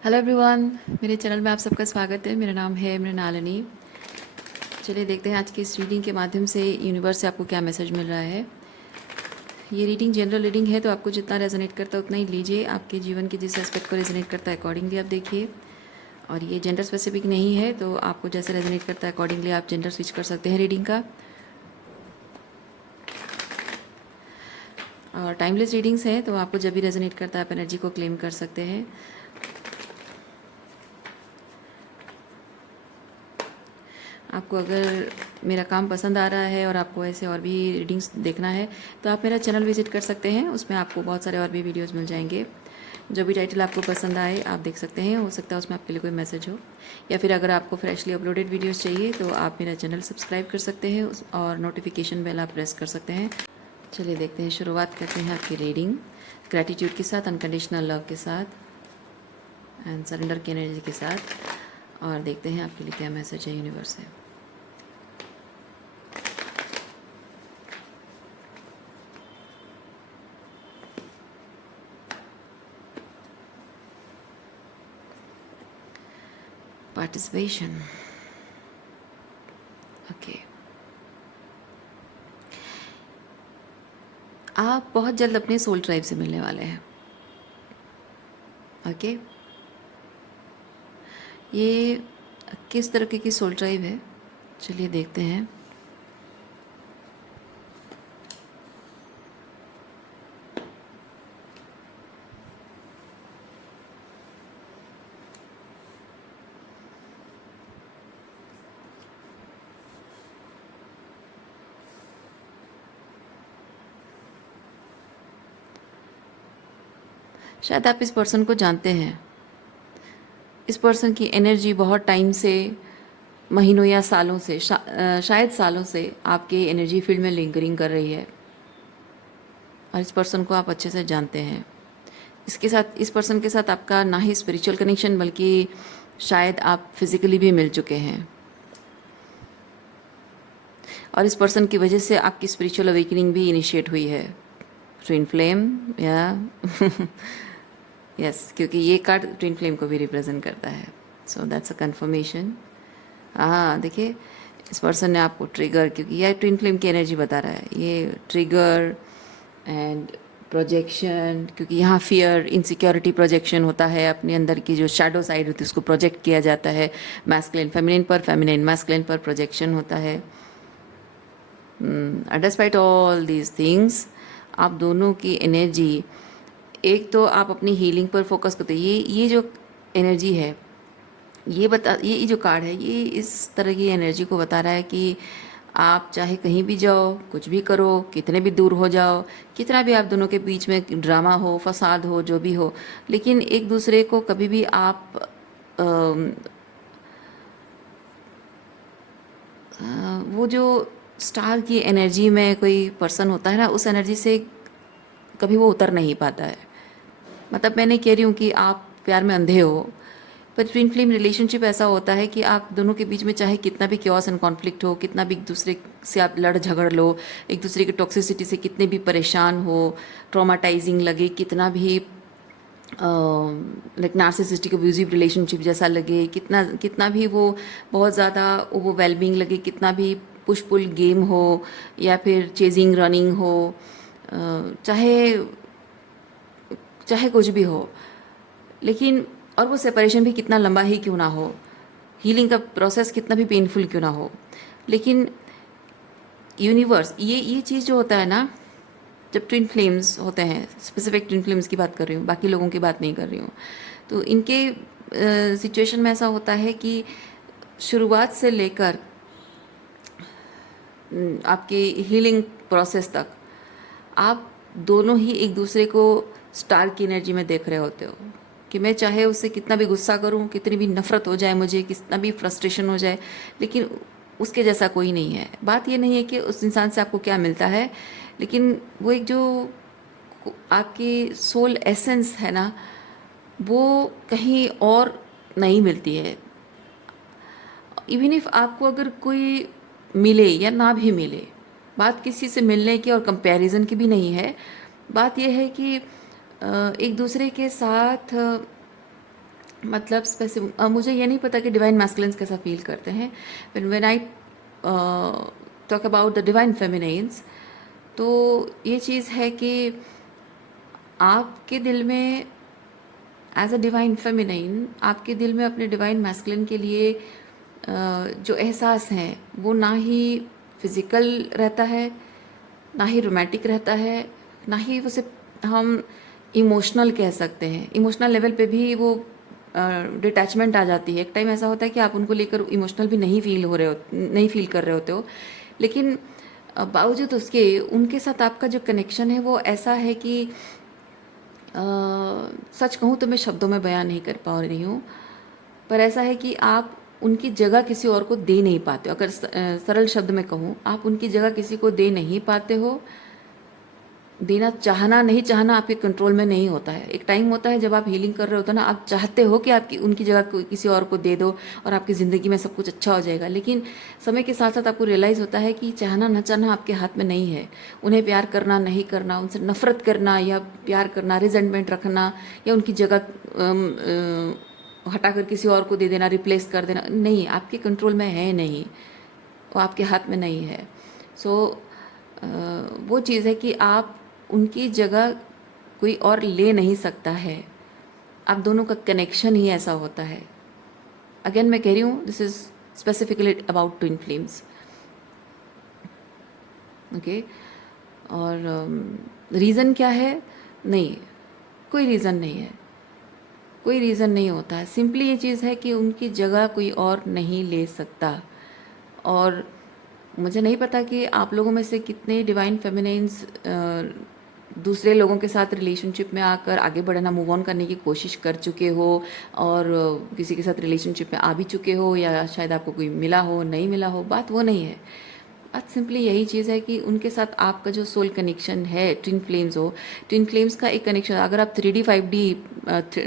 Hello everyone, मेरे channel में आप सबका स्वागत है। मेरा नाम है मृणालिनी। चलिए देखते हैं आज की इस रीडिंग के माध्यम से यूनिवर्स से आपको क्या मैसेज मिल रहा है। ये रीडिंग जनरल रीडिंग है, तो आपको जितना रेजोनेट करता है उतना ही लीजिए। आपके जीवन के जिस एस्पेक्ट को रेजोनेट करता है अकॉर्डिंगली आप देखिए। और ये जेंडर स्पेसिफिक नहीं है, तो आपको जैसे रेजोनेट करता है अकॉर्डिंगली आप जेंडर स्विच कर सकते हैं रीडिंग का। और टाइमलेस रीडिंग्स है, तो आपको जब भी रेजोनेट करता है आप एनर्जी को क्लेम कर सकते हैं। आपको अगर मेरा काम पसंद आ रहा है और आपको ऐसे और भी रीडिंग्स देखना है तो आप मेरा चैनल विजिट कर सकते हैं। उसमें आपको बहुत सारे और भी वीडियोस मिल जाएंगे। जो भी टाइटल आपको पसंद आए आप देख सकते हैं। हो सकता है उसमें आपके लिए कोई मैसेज हो, या फिर अगर आपको फ्रेशली अपलोडेड वीडियोस चाहिए तो आप मेरा चैनल सब्सक्राइब कर सकते हैं और नोटिफिकेशन बेल आप प्रेस कर सकते हैं। चलिए देखते हैं, शुरुआत करते हैं आपकी रीडिंग ग्रैटिट्यूड के साथ, अनकंडीशनल लव के साथ एंड सरेंडर की एनर्जी के साथ। और देखते हैं आपके लिए क्या मैसेज है यूनिवर्स से। Participation, okay. आप बहुत जल्द अपने सोल ट्राइब से मिलने वाले हैं, ओके। ये किस तरीके की सोल ट्राइब है, चलिए देखते हैं। शायद आप इस पर्सन को जानते हैं। इस पर्सन की एनर्जी बहुत टाइम से, महीनों या सालों से, शायद सालों से आपके एनर्जी फील्ड में लिंकरिंग कर रही है। और इस पर्सन को आप अच्छे से जानते हैं। इसके साथ, इस पर्सन के साथ आपका ना ही स्पिरिचुअल कनेक्शन बल्कि शायद आप फिजिकली भी मिल चुके हैं। और इस पर्सन की वजह से आपकी स्पिरिचुअल अवेकनिंग भी इनिशिएट हुई है। ट्विन फ्लेम या यस, क्योंकि ये कार्ड ट्विन फ्लेम को भी रिप्रेजेंट करता है। So that's a conformation. हाँ देखिए, इस पर्सन ने आपको ट्रिगर, क्योंकि यह ट्विन फ्लेम की एनर्जी बता रहा है, ये ट्रिगर एंड प्रोजेक्शन, क्योंकि यहाँ फियर, इनसिक्योरिटी प्रोजेक्शन होता है। अपने अंदर की जो शैडो साइड होती है उसको प्रोजेक्ट किया जाता है। मैस्कुलिन फेमिनिन पर, फेमिनिन मैस्कुलिन पर प्रोजेक्शन होता है। डिस्पाइट ऑल दीज थिंग्स, आप दोनों की एनर्जी, एक तो आप अपनी हीलिंग पर फोकस करते हैं। ये जो एनर्जी है, ये जो कार्ड है, ये इस तरह की एनर्जी को बता रहा है कि आप चाहे कहीं भी जाओ, कुछ भी करो, कितने भी दूर हो जाओ, कितना भी आप दोनों के बीच में ड्रामा हो, फसाद हो, जो भी हो, लेकिन एक दूसरे को कभी भी आप वो जो स्टार की एनर्जी में कोई पर्सन होता है ना, उस एनर्जी से कभी वो उतर नहीं पाता है। मतलब मैं नहीं कह रही हूँ कि आप प्यार में अंधे हो, पर ट्विन फ्लेम रिलेशनशिप ऐसा होता है कि आप दोनों के बीच में चाहे कितना भी क्योस एंड कॉन्फ्लिक्ट हो, कितना भी एक दूसरे से आप लड़ झगड़ लो, एक दूसरे की टॉक्सिसिटी से कितने भी परेशान हो, ट्रॉमाटाइजिंग लगे, कितना भी लाइक नार्सिसिस्टिक अब्यूजिव रिलेशनशिप जैसा लगे, कितना कितना भी वो बहुत ज़्यादा ओवरवेलमिंग लगे, कितना भी पुश पुल गेम हो या फिर चेजिंग रनिंग हो, चाहे चाहे कुछ भी हो, लेकिन और वो सेपरेशन भी कितना लंबा ही क्यों ना हो, हीलिंग का प्रोसेस कितना भी पेनफुल क्यों ना हो, लेकिन यूनिवर्स, ये चीज़ जो होता है ना, जब ट्विन फ्लेम्स होते हैं, स्पेसिफिक ट्विन फ्लेम्स की बात कर रही हूँ, बाकी लोगों की बात नहीं कर रही हूँ, तो इनके सिचुएशन में ऐसा होता है कि शुरुआत से लेकर आपके हीलिंग प्रोसेस तक आप दोनों ही एक दूसरे को स्टार की एनर्जी में देख रहे होते हो कि मैं चाहे उससे कितना भी गुस्सा करूं, कितनी भी नफ़रत हो जाए मुझे, कितना भी फ्रस्ट्रेशन हो जाए, लेकिन उसके जैसा कोई नहीं है। बात ये नहीं है कि उस इंसान से आपको क्या मिलता है, लेकिन वो एक जो आपकी सोल एसेंस है ना, वो कहीं और नहीं मिलती है। इवन इफ आपको अगर कोई मिले या ना भी मिले, बात किसी से मिलने की और कंपैरिजन की भी नहीं है। बात यह है कि एक दूसरे के साथ मतलब स्पेसिफिक मुझे ये नहीं पता कि डिवाइन मैस्कुलिन्स कैसा फील करते हैं। When I talk about the divine feminines, तो ये चीज़ है कि आपके दिल में एज अ डिवाइन फेमिनाइन, आपके दिल में अपने डिवाइन मैस्कुलिन के लिए जो एहसास हैं वो ना ही फिज़िकल रहता है, ना ही रोमांटिक रहता है, ना ही उसे हम इमोशनल कह सकते हैं। इमोशनल लेवल पे भी वो डिटैचमेंट आ जाती है। एक टाइम ऐसा होता है कि आप उनको लेकर इमोशनल भी नहीं फील कर रहे होते हो, लेकिन बावजूद उसके उनके साथ आपका जो कनेक्शन है वो ऐसा है कि सच कहूँ तो मैं शब्दों में बयान नहीं कर पा रही हूँ, पर ऐसा है कि आप उनकी जगह किसी और को दे नहीं पाते हो। अगर सरल शब्द में कहूँ, आप उनकी जगह किसी को दे नहीं पाते हो। देना चाहना नहीं चाहना आपके कंट्रोल में नहीं होता है। एक टाइम होता है जब आप हीलिंग कर रहे होते हो ना, आप चाहते हो कि आपकी उनकी जगह किसी और को दे दो और आपकी ज़िंदगी में सब कुछ अच्छा हो जाएगा, लेकिन समय के साथ साथ आपको रियलाइज़ होता है कि चाहना न चाहना आपके हाथ में नहीं है। उन्हें प्यार करना नहीं करना, उनसे नफरत करना या प्यार करना, रिजेंटमेंट रखना या उनकी जगह हटाकर किसी और को दे देना, रिप्लेस कर देना, नहीं, आपके कंट्रोल में है नहीं, वो आपके हाथ में नहीं है। सो वो चीज़ है कि आप उनकी जगह कोई और ले नहीं सकता है। आप दोनों का कनेक्शन ही ऐसा होता है। अगेन मैं कह रही हूँ, this is specifically about twin flames, okay. और रीज़न क्या है? नहीं, कोई रीज़न नहीं है, कोई रीज़न नहीं होता है। सिंपली ये चीज़ है कि उनकी जगह कोई और नहीं ले सकता। और मुझे नहीं पता कि आप लोगों में से कितने डिवाइन फेमिनाइन्स दूसरे लोगों के साथ रिलेशनशिप में आकर आगे बढ़ना, मूव ऑन करने की कोशिश कर चुके हो और किसी के साथ रिलेशनशिप में आ भी चुके हो, या शायद आपको कोई मिला हो, नहीं मिला हो। बात वो नहीं है। बात सिंपली यही चीज़ है कि उनके साथ आपका जो सोल कनेक्शन है, ट्विन फ्लेम्स हो, ट्विन फ्लेम्स का एक कनेक्शन, अगर आप 3D 5D,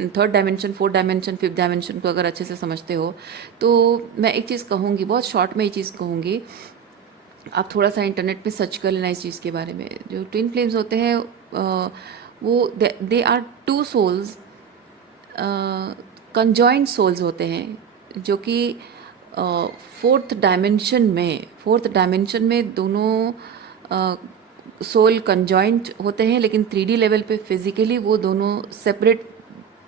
third dimension, fourth dimension, fifth dimension को अगर अच्छे से समझते हो, तो मैं एक चीज़ कहूँगी, बहुत शॉर्ट में ये चीज़ कहूँगी, आप थोड़ा सा इंटरनेट पे सर्च कर लेना इस चीज़ के बारे में। जो ट्विन फ्लेम्स होते हैं वो they are two souls, conjoint souls होते हैं, जो कि फोर्थ डायमेंशन में दोनों सोल कंजॉइंट होते हैं, लेकिन 3D लेवल पे फिजिकली वो दोनों सेपरेट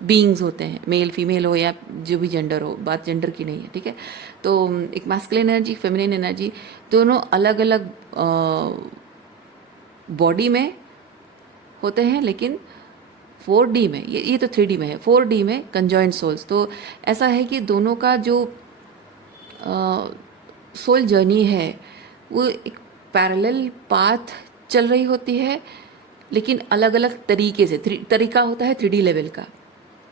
बीइंग्स होते हैं, मेल फीमेल हो या जो भी जेंडर हो, बात जेंडर की नहीं है, ठीक है। तो एक मैस्कुलिन एनर्जी, फेमिनिन एनर्जी, दोनों अलग अलग बॉडी में होते हैं, लेकिन 4D में, ये तो 3D में है, 4D में कंजॉइंट सोल्स। तो ऐसा है कि दोनों का जो सोल जर्नी है वो एक पैरेलल पाथ चल रही होती है, लेकिन अलग अलग तरीके से। तरीका होता है 3D लेवल का,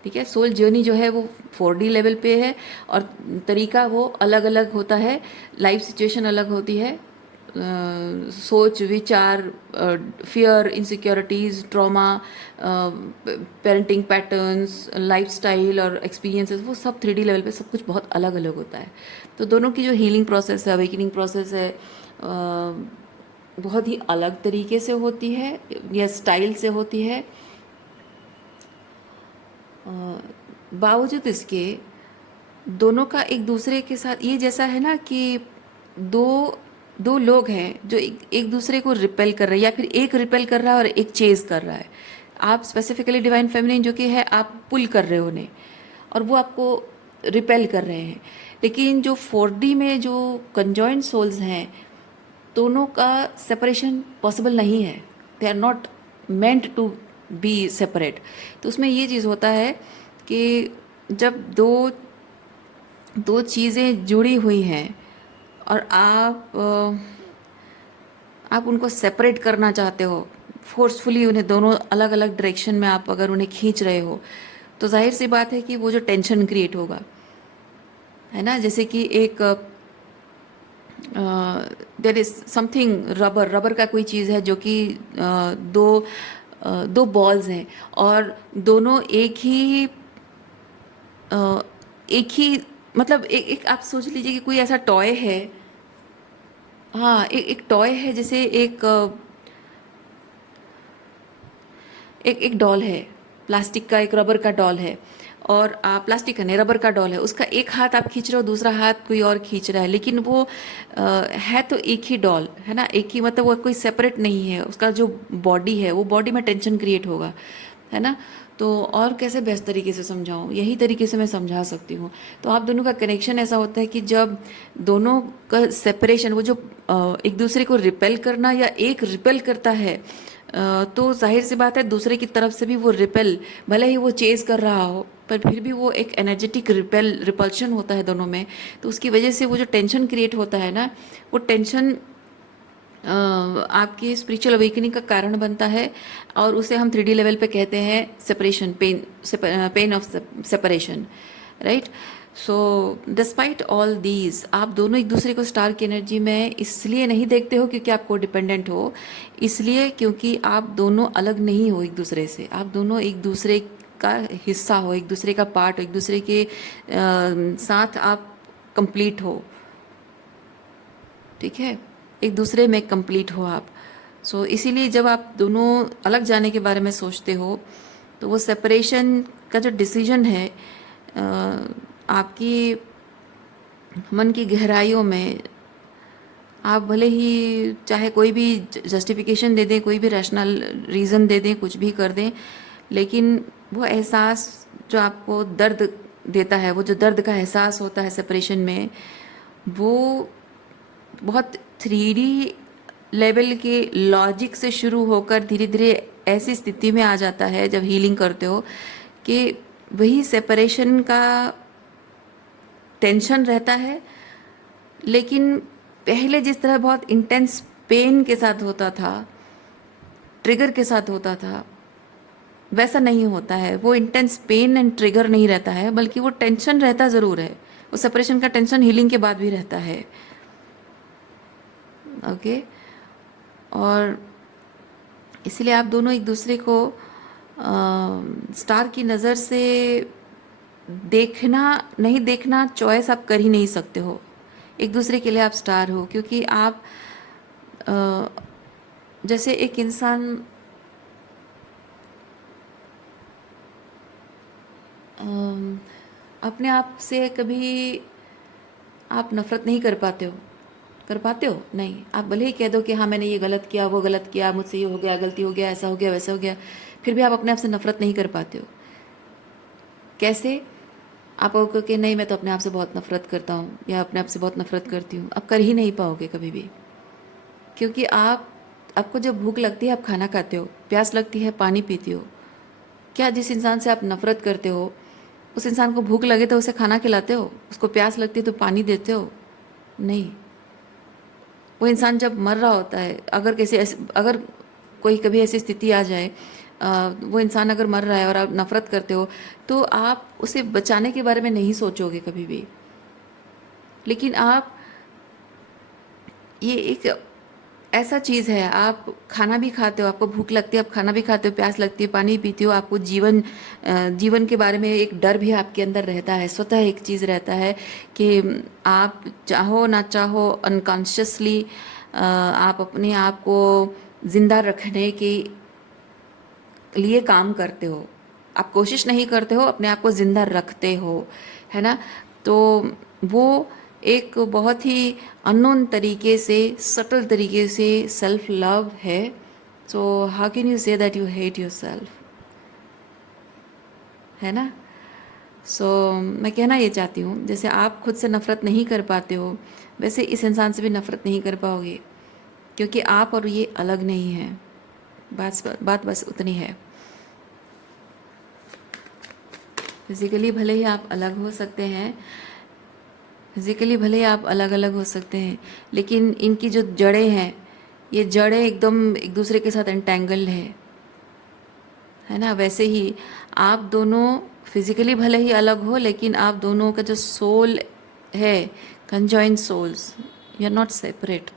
ठीक है। सोल जर्नी जो है वो 4D लेवल पे है, और तरीका वो अलग अलग होता है, लाइफ सिचुएशन अलग होती है, सोच विचार, fear, insecurities, trauma, parenting patterns, lifestyle और एक्सपीरियंसेस, वो सब 3D लेवल पे सब कुछ बहुत अलग अलग होता है। तो दोनों की जो हीलिंग प्रोसेस है, अवेकनिंग प्रोसेस है, बहुत ही अलग तरीके से होती है या स्टाइल से होती है। बावजूद इसके दोनों का एक दूसरे के साथ ये जैसा है ना कि दो दो लोग हैं जो एक दूसरे को रिपेल कर रहे हैं, या फिर एक रिपेल कर रहा है और एक चेज कर रहा है। आप स्पेसिफिकली डिवाइन फेमिनिन जो कि है, आप पुल कर रहे हो उन्हें और वो आपको रिपेल कर रहे हैं। लेकिन जो 4D में जो कंजॉइंट सोल्स हैं, दोनों का सेपरेशन पॉसिबल नहीं है। They are not meant to be separate. तो उसमें ये चीज़ होता है कि जब दो दो चीज़ें जुड़ी हुई हैं और आप उनको सेपरेट करना चाहते हो, फोर्सफुली उन्हें दोनों अलग अलग डायरेक्शन में आप अगर उन्हें खींच रहे हो, तो जाहिर सी बात है कि वो जो टेंशन क्रिएट होगा, है ना। जैसे कि एक देर इज समथिंग, रबर का कोई चीज़ है जो कि दो बॉल्स हैं और दोनों एक ही मतलब एक आप सोच लीजिए कि कोई ऐसा टॉय है। हाँ, एक टॉय है, जैसे एक डॉल है, प्लास्टिक का एक रबर का डॉल है, और आप प्लास्टिक का नहीं, रबर का डॉल है, उसका एक हाथ आप खींच रहे हो, दूसरा हाथ कोई और खींच रहा है, लेकिन वो है तो एक ही डॉल है ना, एक ही, मतलब वो कोई सेपरेट नहीं है, उसका जो बॉडी है वो बॉडी में टेंशन क्रिएट होगा, है ना। तो और कैसे बेस्ट तरीके से समझाऊं, यही तरीके से मैं समझा सकती हूँ। तो आप दोनों का कनेक्शन ऐसा होता है कि जब दोनों का सेपरेशन, वो जो एक दूसरे को रिपेल करना या एक रिपेल करता है, तो जाहिर सी बात है दूसरे की तरफ से भी वो रिपेल, भले ही वो चेज कर रहा हो पर फिर भी वो एक एनर्जेटिक रिपल्शन होता है दोनों में। तो उसकी वजह से वो जो टेंशन क्रिएट होता है ना, वो टेंशन आपकी स्पिरिचुअल अवेकनिंग का कारण बनता है, और उसे हम 3D लेवल पे कहते हैं separation, pain of separation, right. So despite all these, आप दोनों एक दूसरे को स्टार की एनर्जी में इसलिए नहीं देखते हो क्योंकि आप को डिपेंडेंट हो, इसलिए क्योंकि आप दोनों अलग नहीं हो एक दूसरे से, आप दोनों एक दूसरे का हिस्सा हो, एक दूसरे का पार्ट हो, एक दूसरे के साथ आप कंप्लीट हो, ठीक है, एक दूसरे में कंप्लीट हो आप। सो इसीलिए जब आप दोनों अलग जाने के बारे में सोचते हो तो वो सेपरेशन का जो डिसीजन है, आपकी मन की गहराइयों में आप भले ही चाहे कोई भी जस्टिफिकेशन दे दें, कोई भी रैशनल रीज़न दे दें, कुछ भी कर दें, लेकिन वो एहसास जो आपको दर्द देता है, वो जो दर्द का एहसास होता है सेपरेशन में, वो बहुत 3D लेवल के लॉजिक से शुरू होकर धीरे धीरे ऐसी स्थिति में आ जाता है जब हीलिंग करते हो कि वही सेपरेशन का टेंशन रहता है, लेकिन पहले जिस तरह बहुत इंटेंस पेन के साथ होता था, ट्रिगर के साथ होता था, वैसा नहीं होता है। वो इंटेंस पेन एंड ट्रिगर नहीं रहता है, बल्कि वो टेंशन रहता ज़रूर है, वो सेपरेशन का टेंशन हीलिंग के बाद भी रहता है, ओके। और इसलिए आप दोनों एक दूसरे को स्टार की नज़र से देखना, नहीं देखना चॉइस आप कर ही नहीं सकते हो। एक दूसरे के लिए आप स्टार हो, क्योंकि आप जैसे एक इंसान अपने आप से कभी आप नफ़रत नहीं कर पाते हो, कर पाते हो नहीं। आप भले ही कह दो कि हाँ मैंने ये गलत किया, वो गलत किया, मुझसे ये हो गया, गलती हो गया, ऐसा हो गया, वैसा हो गया, फिर भी आप अपने आप से नफ़रत नहीं कर पाते हो। कैसे? आप कहोगे कि नहीं मैं तो अपने आप से बहुत नफ़रत करता हूँ या अपने आप से बहुत नफ़रत करती हूँ, आप कर ही नहीं पाओगे कभी भी, क्योंकि आपको जब भूख लगती है आप खाना खाते हो, प्यास लगती है पानी पीती हो। क्या जिस इंसान से आप नफ़रत करते हो उस इंसान को भूख लगे तो उसे खाना खिलाते हो, उसको प्यास लगती है तो पानी देते हो? नहीं। वो इंसान जब मर रहा होता है, अगर कोई कभी ऐसी स्थिति आ जाए, वो इंसान अगर मर रहा है और आप नफ़रत करते हो, तो आप उसे बचाने के बारे में नहीं सोचोगे कभी भी। लेकिन आप, ये एक ऐसा चीज़ है, आप खाना भी खाते हो, आपको भूख लगती है, आप खाना भी खाते हो, प्यास लगती है, पानी पीते हो, आपको जीवन के बारे में एक डर भी आपके अंदर रहता है, स्वतः एक चीज़ रहता है कि आप चाहो ना चाहो अनकॉन्शियसली आप अपने आप को ज़िंदा रखने के लिए काम करते हो। आप कोशिश नहीं करते हो, अपने आप को ज़िंदा रखते हो, है ना। तो वो एक बहुत ही अननोन तरीके से, सटल तरीके से सेल्फ लव है। So how can you say that you hate your self, है ना। सो मैं कहना ये चाहती हूँ, जैसे आप खुद से नफ़रत नहीं कर पाते हो, वैसे इस इंसान से भी नफ़रत नहीं कर पाओगे, क्योंकि आप और ये अलग नहीं हैं। बात बस उतनी है। फिज़िकली भले ही आप अलग हो सकते हैं, फिज़िकली भले ही आप अलग अलग हो सकते हैं, लेकिन इनकी जो जड़ें हैं, ये जड़ें एकदम एक दूसरे के साथ एंटेंगल्ड है ना। वैसे ही आप दोनों फिज़िकली भले ही अलग हो, लेकिन आप दोनों का जो सोल है, conjoint souls, you are not separate.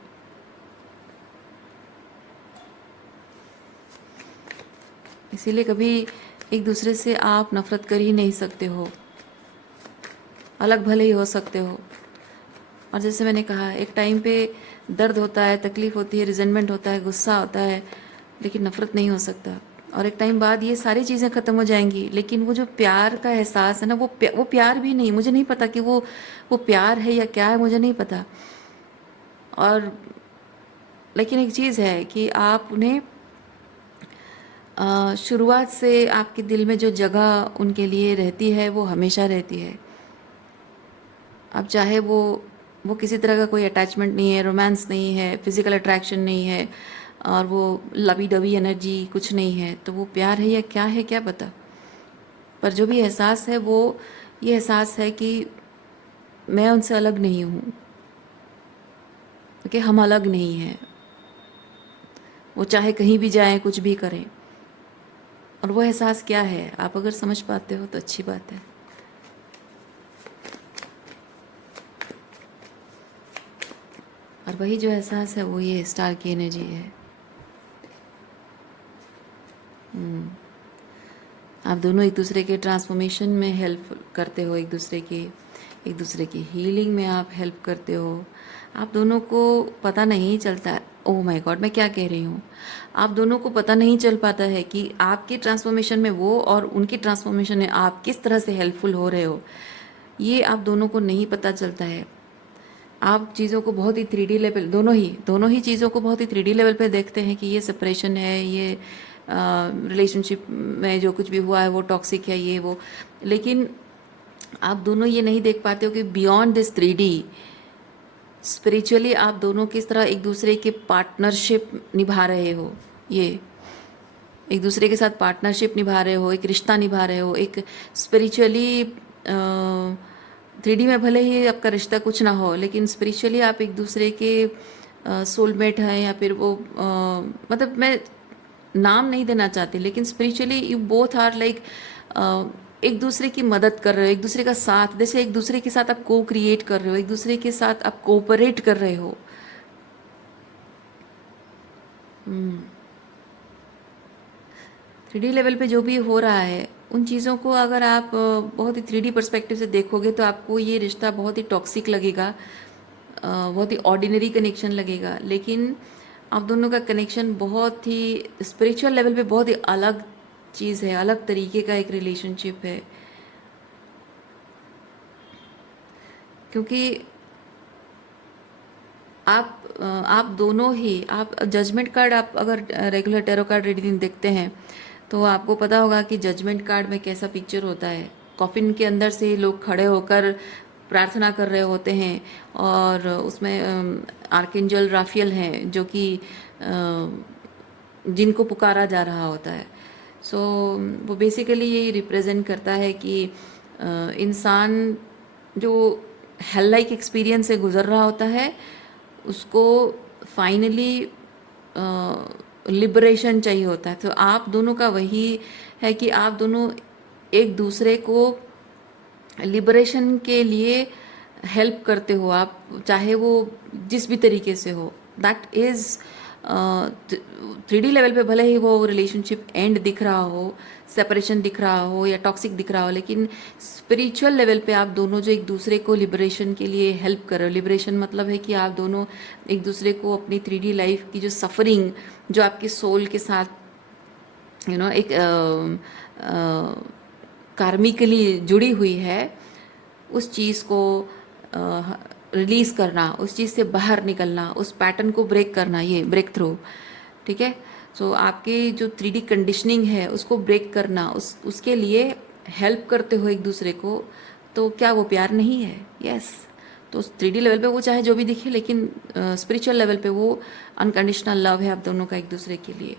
इसीलिए कभी एक दूसरे से आप नफ़रत कर ही नहीं सकते हो, अलग भले ही हो सकते हो। और जैसे मैंने कहा, एक टाइम पे दर्द होता है, तकलीफ़ होती है, रिजेंटमेंट होता है, गुस्सा होता है, लेकिन नफ़रत नहीं हो सकता। और एक टाइम बाद ये सारी चीज़ें ख़त्म हो जाएंगी, लेकिन वो जो प्यार का एहसास है ना, वो प्यार भी नहीं, मुझे नहीं पता कि वो प्यार है या क्या है, मुझे नहीं पता। और लेकिन एक चीज़ है कि आप उन्हें शुरुआत से आपके दिल में जो जगह उनके लिए रहती है वो हमेशा रहती है। अब चाहे वो किसी तरह का कोई अटैचमेंट नहीं है, रोमांस नहीं है, फिजिकल अट्रैक्शन नहीं है, और वो लवी डवी एनर्जी कुछ नहीं है, तो वो प्यार है या क्या है, क्या पता। पर जो भी एहसास है वो ये एहसास है कि मैं उनसे अलग नहीं हूँ, कि हम अलग नहीं हैं। वो चाहे कहीं भी जाएं, कुछ भी करें। और वो एहसास क्या है, आप अगर समझ पाते हो तो अच्छी बात है। और वही जो एहसास है वो ये स्टार की एनर्जी है। आप दोनों एक दूसरे के ट्रांसफॉर्मेशन में हेल्प करते हो, एक दूसरे की हीलिंग में आप हेल्प करते हो। आप दोनों को पता नहीं चलता, ओह माय गॉड मैं क्या कह रही हूँ, आप दोनों को पता नहीं चल पाता है कि आपकी ट्रांसफॉर्मेशन में वो और उनकी ट्रांसफॉर्मेशन में आप किस तरह से हेल्पफुल हो रहे हो। ये आप दोनों को नहीं पता चलता है। आप चीज़ों को बहुत ही 3D लेवल, दोनों ही चीज़ों को बहुत ही 3D लेवल पे देखते हैं कि ये सेपरेशन है, ये रिलेशनशिप में जो कुछ भी हुआ है वो टॉक्सिक है, ये वो। लेकिन आप दोनों ये नहीं देख पाते हो कि बियॉन्ड दिस 3D स्पिरिचुअली आप दोनों किस तरह एक दूसरे के पार्टनरशिप निभा रहे हो। ये एक दूसरे के साथ पार्टनरशिप निभा रहे हो, एक रिश्ता निभा रहे हो, एक स्पिरिचुअली 3D में भले ही आपका रिश्ता कुछ ना हो, लेकिन स्पिरिचुअली आप एक दूसरे के सोलमेट हैं, या फिर वो मतलब मैं नाम नहीं देना चाहती, लेकिन spiritually you both are like एक दूसरे की मदद कर रहे हो, एक दूसरे का साथ, जैसे एक दूसरे के साथ आप को क्रिएट कर रहे हो, एक दूसरे के साथ आप कोऑपरेट कर रहे हो। 3D लेवल पे जो भी हो रहा है उन चीज़ों को अगर आप बहुत ही 3D पर्सपेक्टिव से देखोगे तो आपको ये रिश्ता बहुत ही टॉक्सिक लगेगा, बहुत ही ऑर्डिनरी कनेक्शन लगेगा। लेकिन आप दोनों का कनेक्शन बहुत ही स्पिरिचुअल लेवल पे बहुत ही अलग चीज़ है, अलग तरीके का एक रिलेशनशिप है। क्योंकि आप दोनों ही, आप जजमेंट कार्ड, आप अगर रेगुलर टैरो कार्ड रीडिंग देखते हैं तो आपको पता होगा कि जजमेंट कार्ड में कैसा पिक्चर होता है। कॉफिन के अंदर से लोग खड़े होकर प्रार्थना कर रहे होते हैं, और उसमें आर्कएंजल राफियल हैं जो कि जिनको पुकारा जा रहा होता है। सो वो बेसिकली यही रिप्रेजेंट करता है कि इंसान जो हेल लाइक एक्सपीरियंस से गुजर रहा होता है उसको फाइनली लिबरेशन चाहिए होता है। तो आप दोनों का वही है कि आप दोनों एक दूसरे को लिबरेशन के लिए हेल्प करते हो, आप चाहे वो जिस भी तरीके से हो। दैट इज़ 3D लेवल पे भले ही वो रिलेशनशिप एंड दिख रहा हो, सेपरेशन दिख रहा हो या टॉक्सिक दिख रहा हो, लेकिन स्पिरिचुअल लेवल पे आप दोनों जो एक दूसरे को लिबरेशन के लिए हेल्प कर रहे हो। लिबरेशन मतलब है कि आप दोनों एक दूसरे को अपनी 3D लाइफ की जो सफरिंग जो आपकी सोल के साथ एक कार्मिकली जुड़ी हुई है, उस चीज़ को रिलीज़ करना, उस चीज़ से बाहर निकलना, उस पैटर्न को ब्रेक करना, ये ब्रेक थ्रू। ठीक है। सो आपकी जो 3D कंडीशनिंग है उसको ब्रेक करना, उसके लिए हेल्प करते हो एक दूसरे को, तो क्या वो प्यार नहीं है? यस। तो 3D लेवल पे वो चाहे जो भी दिखे, लेकिन स्पिरिचुअल लेवल पे वो अनकंडीशनल लव है आप दोनों का एक दूसरे के लिए।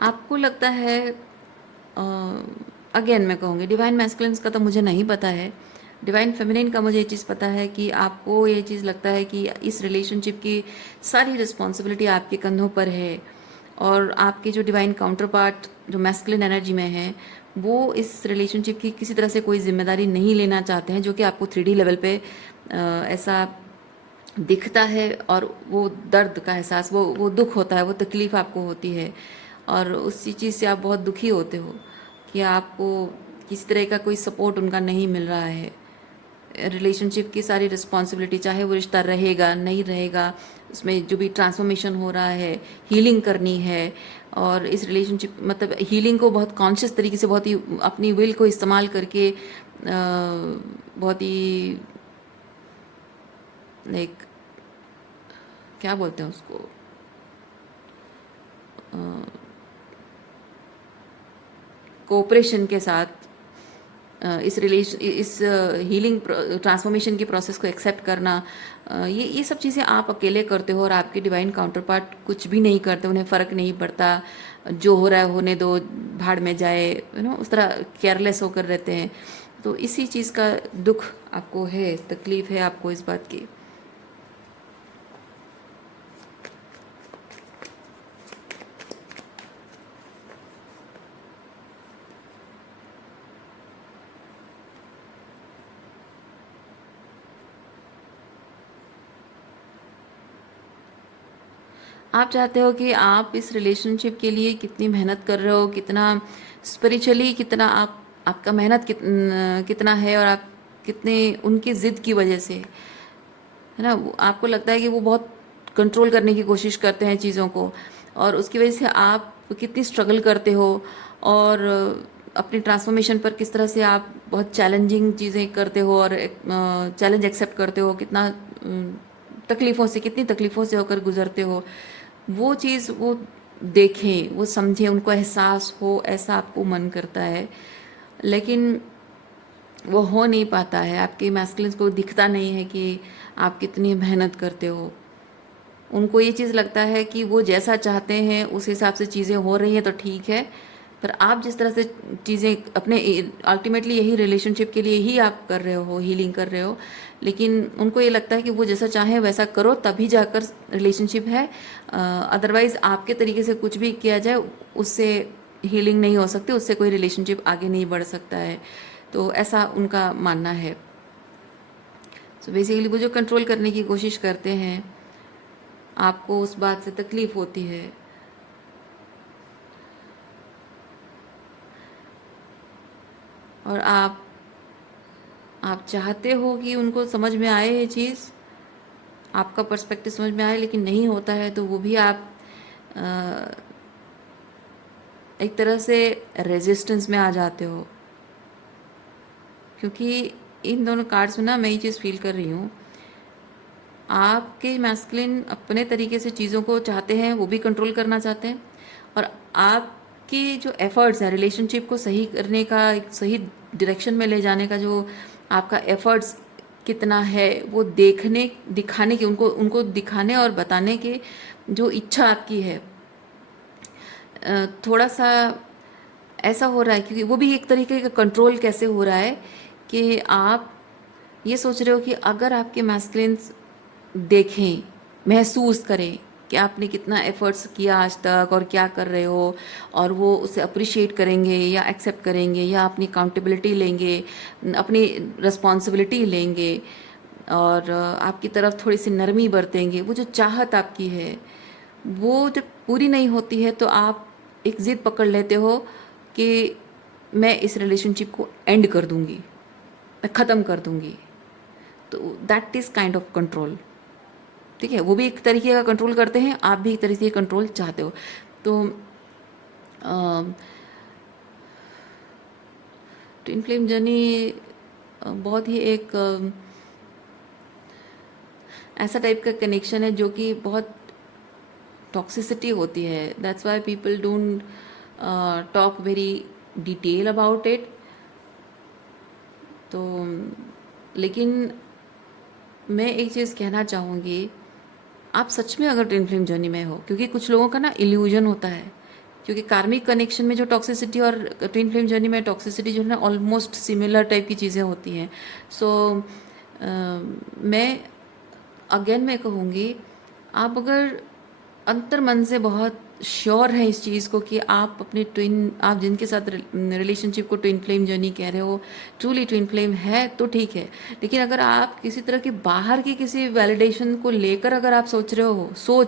आपको लगता है, अगेन मैं कहूँगी डिवाइन मैस्कुलिन्स का तो मुझे नहीं पता है, डिवाइन फेमिनिन का मुझे ये चीज़ पता है कि आपको ये चीज़ लगता है कि इस रिलेशनशिप की सारी रिस्पॉन्सिबिलिटी आपके कंधों पर है, और आपके जो डिवाइन काउंटर पार्ट जो मैस्कुलिन एनर्जी में है वो इस रिलेशनशिप की किसी तरह से कोई जिम्मेदारी नहीं लेना चाहते हैं, जो कि आपको 3D लेवल पे ऐसा दिखता है। और वो दर्द का एहसास, वो दुख होता है, वो तकलीफ़ आपको होती है, और उसी चीज़ से आप बहुत दुखी होते हो कि आपको किसी तरह का कोई सपोर्ट उनका नहीं मिल रहा है। रिलेशनशिप की सारी रिस्पॉन्सिबिलिटी, चाहे वो रिश्ता रहेगा नहीं रहेगा, उसमें जो भी ट्रांसफॉर्मेशन हो रहा है, हीलिंग करनी है। और इस रिलेशनशिप मतलब हीलिंग को बहुत कॉन्शियस तरीके से, बहुत ही अपनी विल को इस्तेमाल करके बहुत ही लाइक क्या बोलते हैं उसको, कोऑपरेशन के साथ इस हीलिंग ट्रांसफॉर्मेशन की प्रोसेस को एक्सेप्ट करना, ये सब चीज़ें आप अकेले करते हो, और आपके डिवाइन काउंटर पार्ट कुछ भी नहीं करते, उन्हें फ़र्क नहीं पड़ता, जो हो रहा है होने दो, भाड़ में जाए, उस तरह केयरलेस होकर रहते हैं। तो इसी चीज़ का दुख आपको है, तकलीफ़ है आपको इस बात की। आप चाहते हो कि आप इस रिलेशनशिप के लिए कितनी मेहनत कर रहे हो, कितना स्पिरिचुअली, कितना आपका मेहनत कितना है, और आप कितने उनकी ज़िद की वजह से, है ना, आपको लगता है कि वो बहुत कंट्रोल करने की कोशिश करते हैं चीज़ों को, और उसकी वजह से आप कितनी स्ट्रगल करते हो, और अपनी ट्रांसफॉर्मेशन पर किस तरह से आप बहुत चैलेंजिंग चीज़ें करते हो, और चैलेंज एक्सेप्ट करते हो, कितना तकलीफ़ों से, कितनी तकलीफ़ों से होकर गुजरते हो। वो चीज़ वो देखें, वो समझें, उनको एहसास हो, ऐसा आपको मन करता है, लेकिन वो हो नहीं पाता है। आपके मैस्कुलिन्स को दिखता नहीं है कि आप कितनी मेहनत करते हो। उनको ये चीज़ लगता है कि वो जैसा चाहते हैं उस हिसाब से चीज़ें हो रही हैं तो ठीक है, पर आप जिस तरह से चीज़ें अपने, अल्टीमेटली यही रिलेशनशिप के लिए ही आप कर रहे हो, हीलिंग कर रहे हो, लेकिन उनको ये लगता है कि वो जैसा चाहे वैसा करो तभी जाकर रिलेशनशिप है, अदरवाइज़ आपके तरीके से कुछ भी किया जाए उससे हीलिंग नहीं हो सकती, उससे कोई रिलेशनशिप आगे नहीं बढ़ सकता है। तो ऐसा उनका मानना है। सो बेसिकली वो जो कंट्रोल करने की कोशिश करते हैं, आपको उस बात से तकलीफ़ होती है, और आप चाहते हो कि उनको समझ में आए ये चीज़, आपका पर्सपेक्टिव समझ में आए, लेकिन नहीं होता है, तो वो भी आप एक तरह से रेजिस्टेंस में आ जाते हो। क्योंकि इन दोनों कार्ड्स में ना मैं ये चीज़ फील कर रही हूँ, आपके मैस्कुलिन अपने तरीके से चीज़ों को चाहते हैं, वो भी कंट्रोल करना चाहते हैं, और आपकी जो एफर्ट्स हैं रिलेशनशिप को सही करने का, एक सही डायरेक्शन में ले जाने का जो आपका एफर्ट्स कितना है, वो दिखाने की, उनको दिखाने और बताने के जो इच्छा आपकी है, थोड़ा सा ऐसा हो रहा है। क्योंकि वो भी एक तरीके का कंट्रोल कैसे हो रहा है कि आप ये सोच रहे हो कि अगर आपके मैस्कुलिन्स देखें, महसूस करें कि आपने कितना एफर्ट्स किया आज तक और क्या कर रहे हो, और वो उसे अप्रिशिएट करेंगे या एक्सेप्ट करेंगे, या अपनी अकाउंटेबिलिटी लेंगे, अपनी रिस्पॉन्सिबिलिटी लेंगे, और आपकी तरफ थोड़ी सी नरमी बरतेंगे। वो जो चाहत आपकी है वो जब पूरी नहीं होती है तो आप एक ज़िद पकड़ लेते हो कि मैं इस रिलेशनशिप को एंड कर दूंगी, मैं ख़त्म कर दूंगी। तो that is kind of control. ठीक है, वो भी एक तरीके का कंट्रोल करते हैं, आप भी एक तरीके का कंट्रोल चाहते हो। तो ट्विन फ्लेम जर्नी बहुत ही एक ऐसा टाइप का कनेक्शन है जो कि बहुत टॉक्सिसिटी होती है। That's why people don't talk very detail about it. तो लेकिन मैं एक चीज़ कहना चाहूँगी, आप सच में अगर ट्विन फ्लेम जर्नी में हो, क्योंकि कुछ लोगों का ना इल्यूजन होता है, क्योंकि कार्मिक कनेक्शन में जो टॉक्सिसिटी और ट्विन फ्लेम जर्नी में टॉक्सिसिटी जो है ना ऑलमोस्ट सिमिलर टाइप की चीज़ें होती हैं। सो मैं अगेन मैं कहूँगी, आप अगर अंतर मन से बहुत श्योर हैं इस चीज़ को कि आप अपने ट्विन, आप जिनके साथ रिलेशनशिप को ट्विन फ्लेम जर्नी कह रहे हो, ट्रूली ट्विन फ्लेम है तो ठीक है। लेकिन अगर आप किसी तरह की बाहर की किसी वैलिडेशन को लेकर अगर आप सोच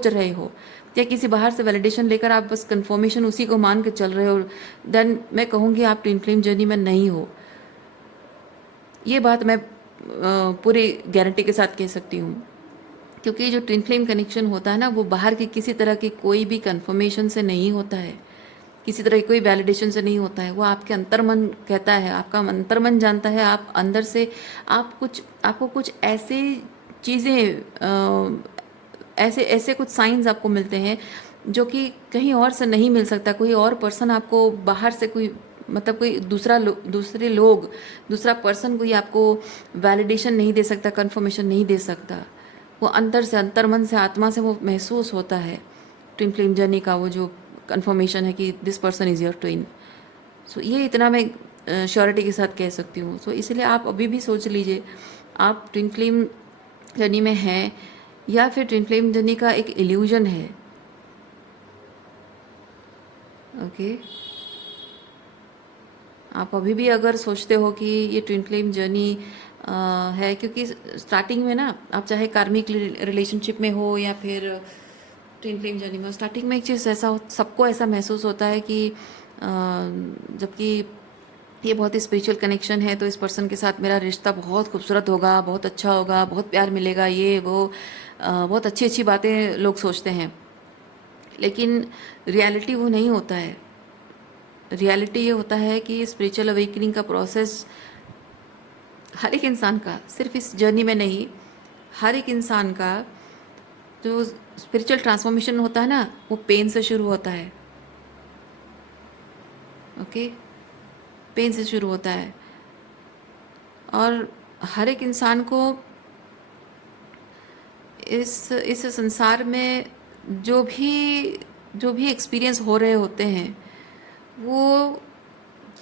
रहे हो या किसी बाहर से वैलिडेशन लेकर आप बस कंफर्मेशन उसी को मान के चल रहे हो, देन मैं कहूँगी आप ट्विन फ्लेम जर्नी में नहीं हो। ये बात मैं पूरी गारंटी के साथ कह सकती हूँ, क्योंकि जो ट्विन फ्लेम कनेक्शन होता है ना, वो बाहर की किसी तरह की कोई भी कंफर्मेशन से नहीं होता है, किसी तरह की कोई वैलिडेशन से नहीं होता है। वो आपके अंतर्मन कहता है, आपका अंतर्मन जानता है। आप अंदर से आपको कुछ ऐसे चीज़ें, ऐसे ऐसे कुछ साइंस आपको मिलते हैं जो कि कहीं और से नहीं मिल सकता। कोई और पर्सन आपको बाहर से कोई, मतलब कोई दूसरा पर्सन कोई आपको वैलिडेशन नहीं दे सकता, कंफर्मेशन नहीं दे सकता। वो अंदर से, अंतर्मन से, आत्मा से वो महसूस होता है ट्विन फ्लेम जर्नी का, वो जो कंफर्मेशन है कि this person is your twin. So ये इतना मैं श्योरिटी के साथ कह सकती हूँ। सो इसलिए आप अभी भी सोच लीजिए आप ट्विन फ्लेम जर्नी में हैं या फिर ट्विन फ्लेम जर्नी का एक इल्यूजन है। ओके, आप अभी भी अगर सोचते हो कि ये ट्विन फ्लेम जर्नी है, क्योंकि स्टार्टिंग में ना, आप चाहे कार्मिक रिलेशनशिप में हो या फिर ट्विन फ्लेम जर्नी में, स्टार्टिंग में एक चीज़ ऐसा सबको ऐसा महसूस होता है कि जबकि ये बहुत ही स्पिरिचुअल कनेक्शन है, तो इस पर्सन के साथ मेरा रिश्ता बहुत खूबसूरत होगा, बहुत अच्छा होगा, बहुत प्यार मिलेगा, ये वो बहुत अच्छी अच्छी बातें लोग सोचते हैं। लेकिन रियलिटी वो नहीं होता है। रियलिटी ये होता है कि स्पिरिचुअल अवेकनिंग का प्रोसेस हर एक इंसान का, सिर्फ इस जर्नी में नहीं, हर एक इंसान का जो स्पिरिचुअल ट्रांसफॉर्मेशन होता है ना, वो पेन से शुरू होता है। ओके, पेन से शुरू होता है। और हर एक इंसान को इस संसार में जो भी एक्सपीरियंस हो रहे होते हैं, वो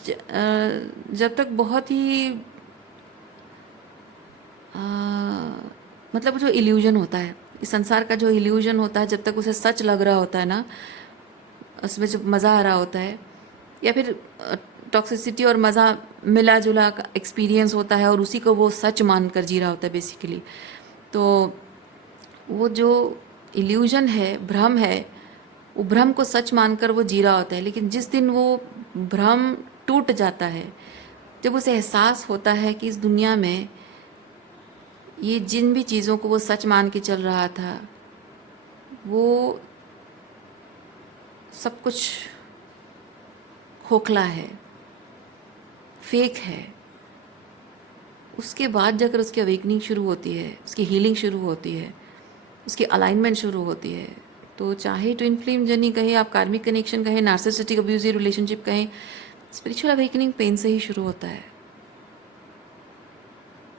जब तक बहुत ही मतलब जो इल्यूजन होता है, इस संसार का जो इल्यूजन होता है, जब तक उसे सच लग रहा होता है ना, उसमें जब मज़ा आ रहा होता है, या फिर टॉक्सिसिटी और मज़ा मिला जुला का एक्सपीरियंस होता है और उसी को वो सच मान कर जी रहा होता है बेसिकली, तो वो जो इल्यूजन है, भ्रम है, वो भ्रम को सच मानकर वो जी रहा होता है। लेकिन जिस दिन वो भ्रम टूट जाता है, जब उसे एहसास होता है कि इस दुनिया में ये जिन भी चीज़ों को वो सच मान के चल रहा था, वो सब कुछ खोखला है, फेक है, उसके बाद जाकर उसकी अवेकनिंग शुरू होती है, उसकी हीलिंग शुरू होती है, उसकी अलाइनमेंट शुरू होती है। तो चाहे ट्विन फ्लेम जर्नी कहें, आप कार्मिक कनेक्शन कहें, नार्सिसिस्टिक अब्यूजिव रिलेशनशिप कहें, स्पिरिचुअल अवेकनिंग पेन से ही शुरू होता है।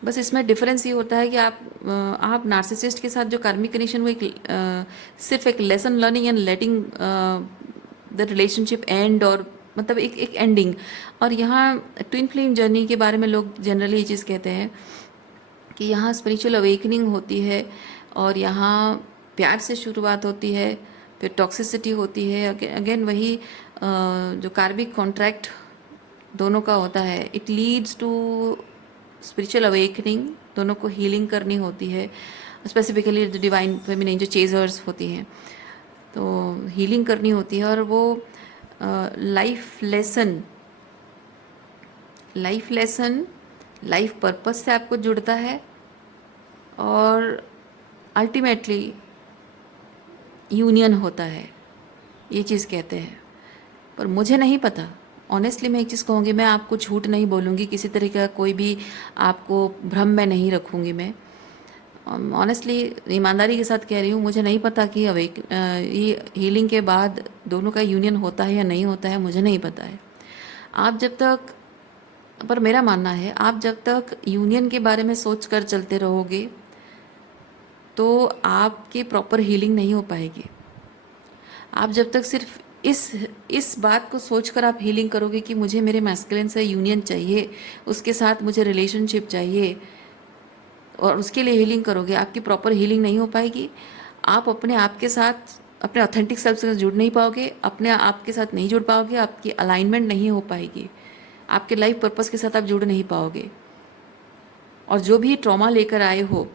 बस इसमें डिफरेंस ये होता है कि आप नार्सिसिस्ट के साथ जो कार्मिक कनेक्शन, वो सिर्फ एक lesson learning and letting the relationship and, और मतलब एक एंडिंग। और यहाँ ट्विन फ्लेम जर्नी के बारे में लोग जनरली ये चीज़ कहते हैं कि यहाँ स्पिरिचुअल अवेकनिंग होती है और यहाँ प्यार से शुरुआत होती है, फिर टॉक्सिसिटी होती है, अगेन वही जो कार्मिक कॉन्ट्रैक्ट दोनों का होता है, it leads to spiritual awakening. दोनों को हीलिंग करनी होती है, स्पेसिफिकली जो डिवाइन फेमिनिन जो चेजर्स होती हैं, तो हीलिंग करनी होती है। और वो लाइफ लेसन लाइफ पर्पस से आपको जुड़ता है, और अल्टीमेटली यूनियन होता है, ये चीज़ कहते हैं। पर मुझे नहीं पता, ऑनेस्टली मैं एक चीज़ कहूँगी, मैं आपको झूठ नहीं बोलूँगी, किसी तरह का कोई भी आपको भ्रम में नहीं रखूँगी। मैं ऑनेस्टली ईमानदारी के साथ कह रही हूँ, मुझे नहीं पता कि ये हीलिंग के बाद दोनों का यूनियन होता है या नहीं होता है, मुझे नहीं पता है। आप जब तक, पर मेरा मानना है, आप जब तक यूनियन के बारे में सोच कर चलते रहोगे तो आपकी प्रॉपर हीलिंग नहीं हो पाएगी। आप जब तक सिर्फ इस बात को सोचकर आप हीलिंग करोगे कि मुझे मेरे मैस्कुलिन से यूनियन चाहिए, उसके साथ मुझे रिलेशनशिप चाहिए, और उसके लिए हीलिंग करोगे, आपकी प्रॉपर हीलिंग नहीं हो पाएगी। आप अपने आप के साथ अपने ऑथेंटिक सेल्फ से जुड़ नहीं पाओगे, अपने आप के साथ नहीं जुड़ पाओगे, आपकी अलाइनमेंट नहीं हो पाएगी, आपके लाइफ पर्पस के साथ आप जुड़ नहीं पाओगे। और जो भी ट्रॉमा लेकर आए हो,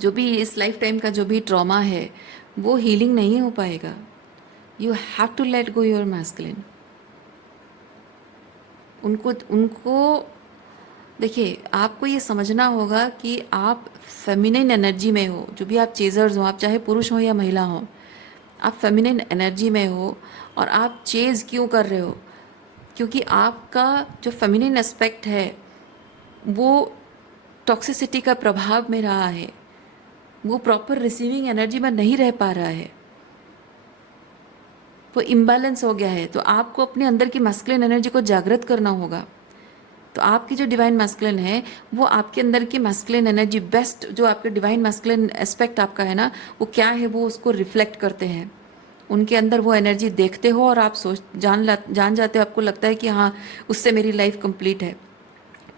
जो भी इस लाइफ टाइम का जो भी ट्रॉमा है, वो हीलिंग नहीं हो पाएगा। You have to let go your masculine. उनको उनको देखिए, आपको ये समझना होगा कि आप फेमिनिन एनर्जी में हो। जो भी आप चेजर्स हो, आप चाहे पुरुष हो या महिला हो, आप फेमिनिन एनर्जी में हो। और आप चेज क्यों कर रहे हो? क्योंकि आपका जो फेमिनिन एस्पेक्ट है वो टॉक्सिसिटी का प्रभाव में रहा है, वो प्रॉपर रिसीविंग एनर्जी में नहीं रह पा रहा है, वो इम्बैलेंस हो गया है। तो आपको अपने अंदर की मैस्कुलिन एनर्जी को जागृत करना होगा। तो आपकी जो डिवाइन मैस्कुलिन है, वो आपके अंदर की मैस्कुलिन एनर्जी, बेस्ट जो आपके डिवाइन मैस्कुलिन एस्पेक्ट आपका है ना, वो क्या है, वो उसको रिफ्लेक्ट करते हैं। उनके अंदर वो एनर्जी देखते हो और आप जान जाते हो, आपको लगता है कि हाँ, उससे मेरी लाइफ कंप्लीट है।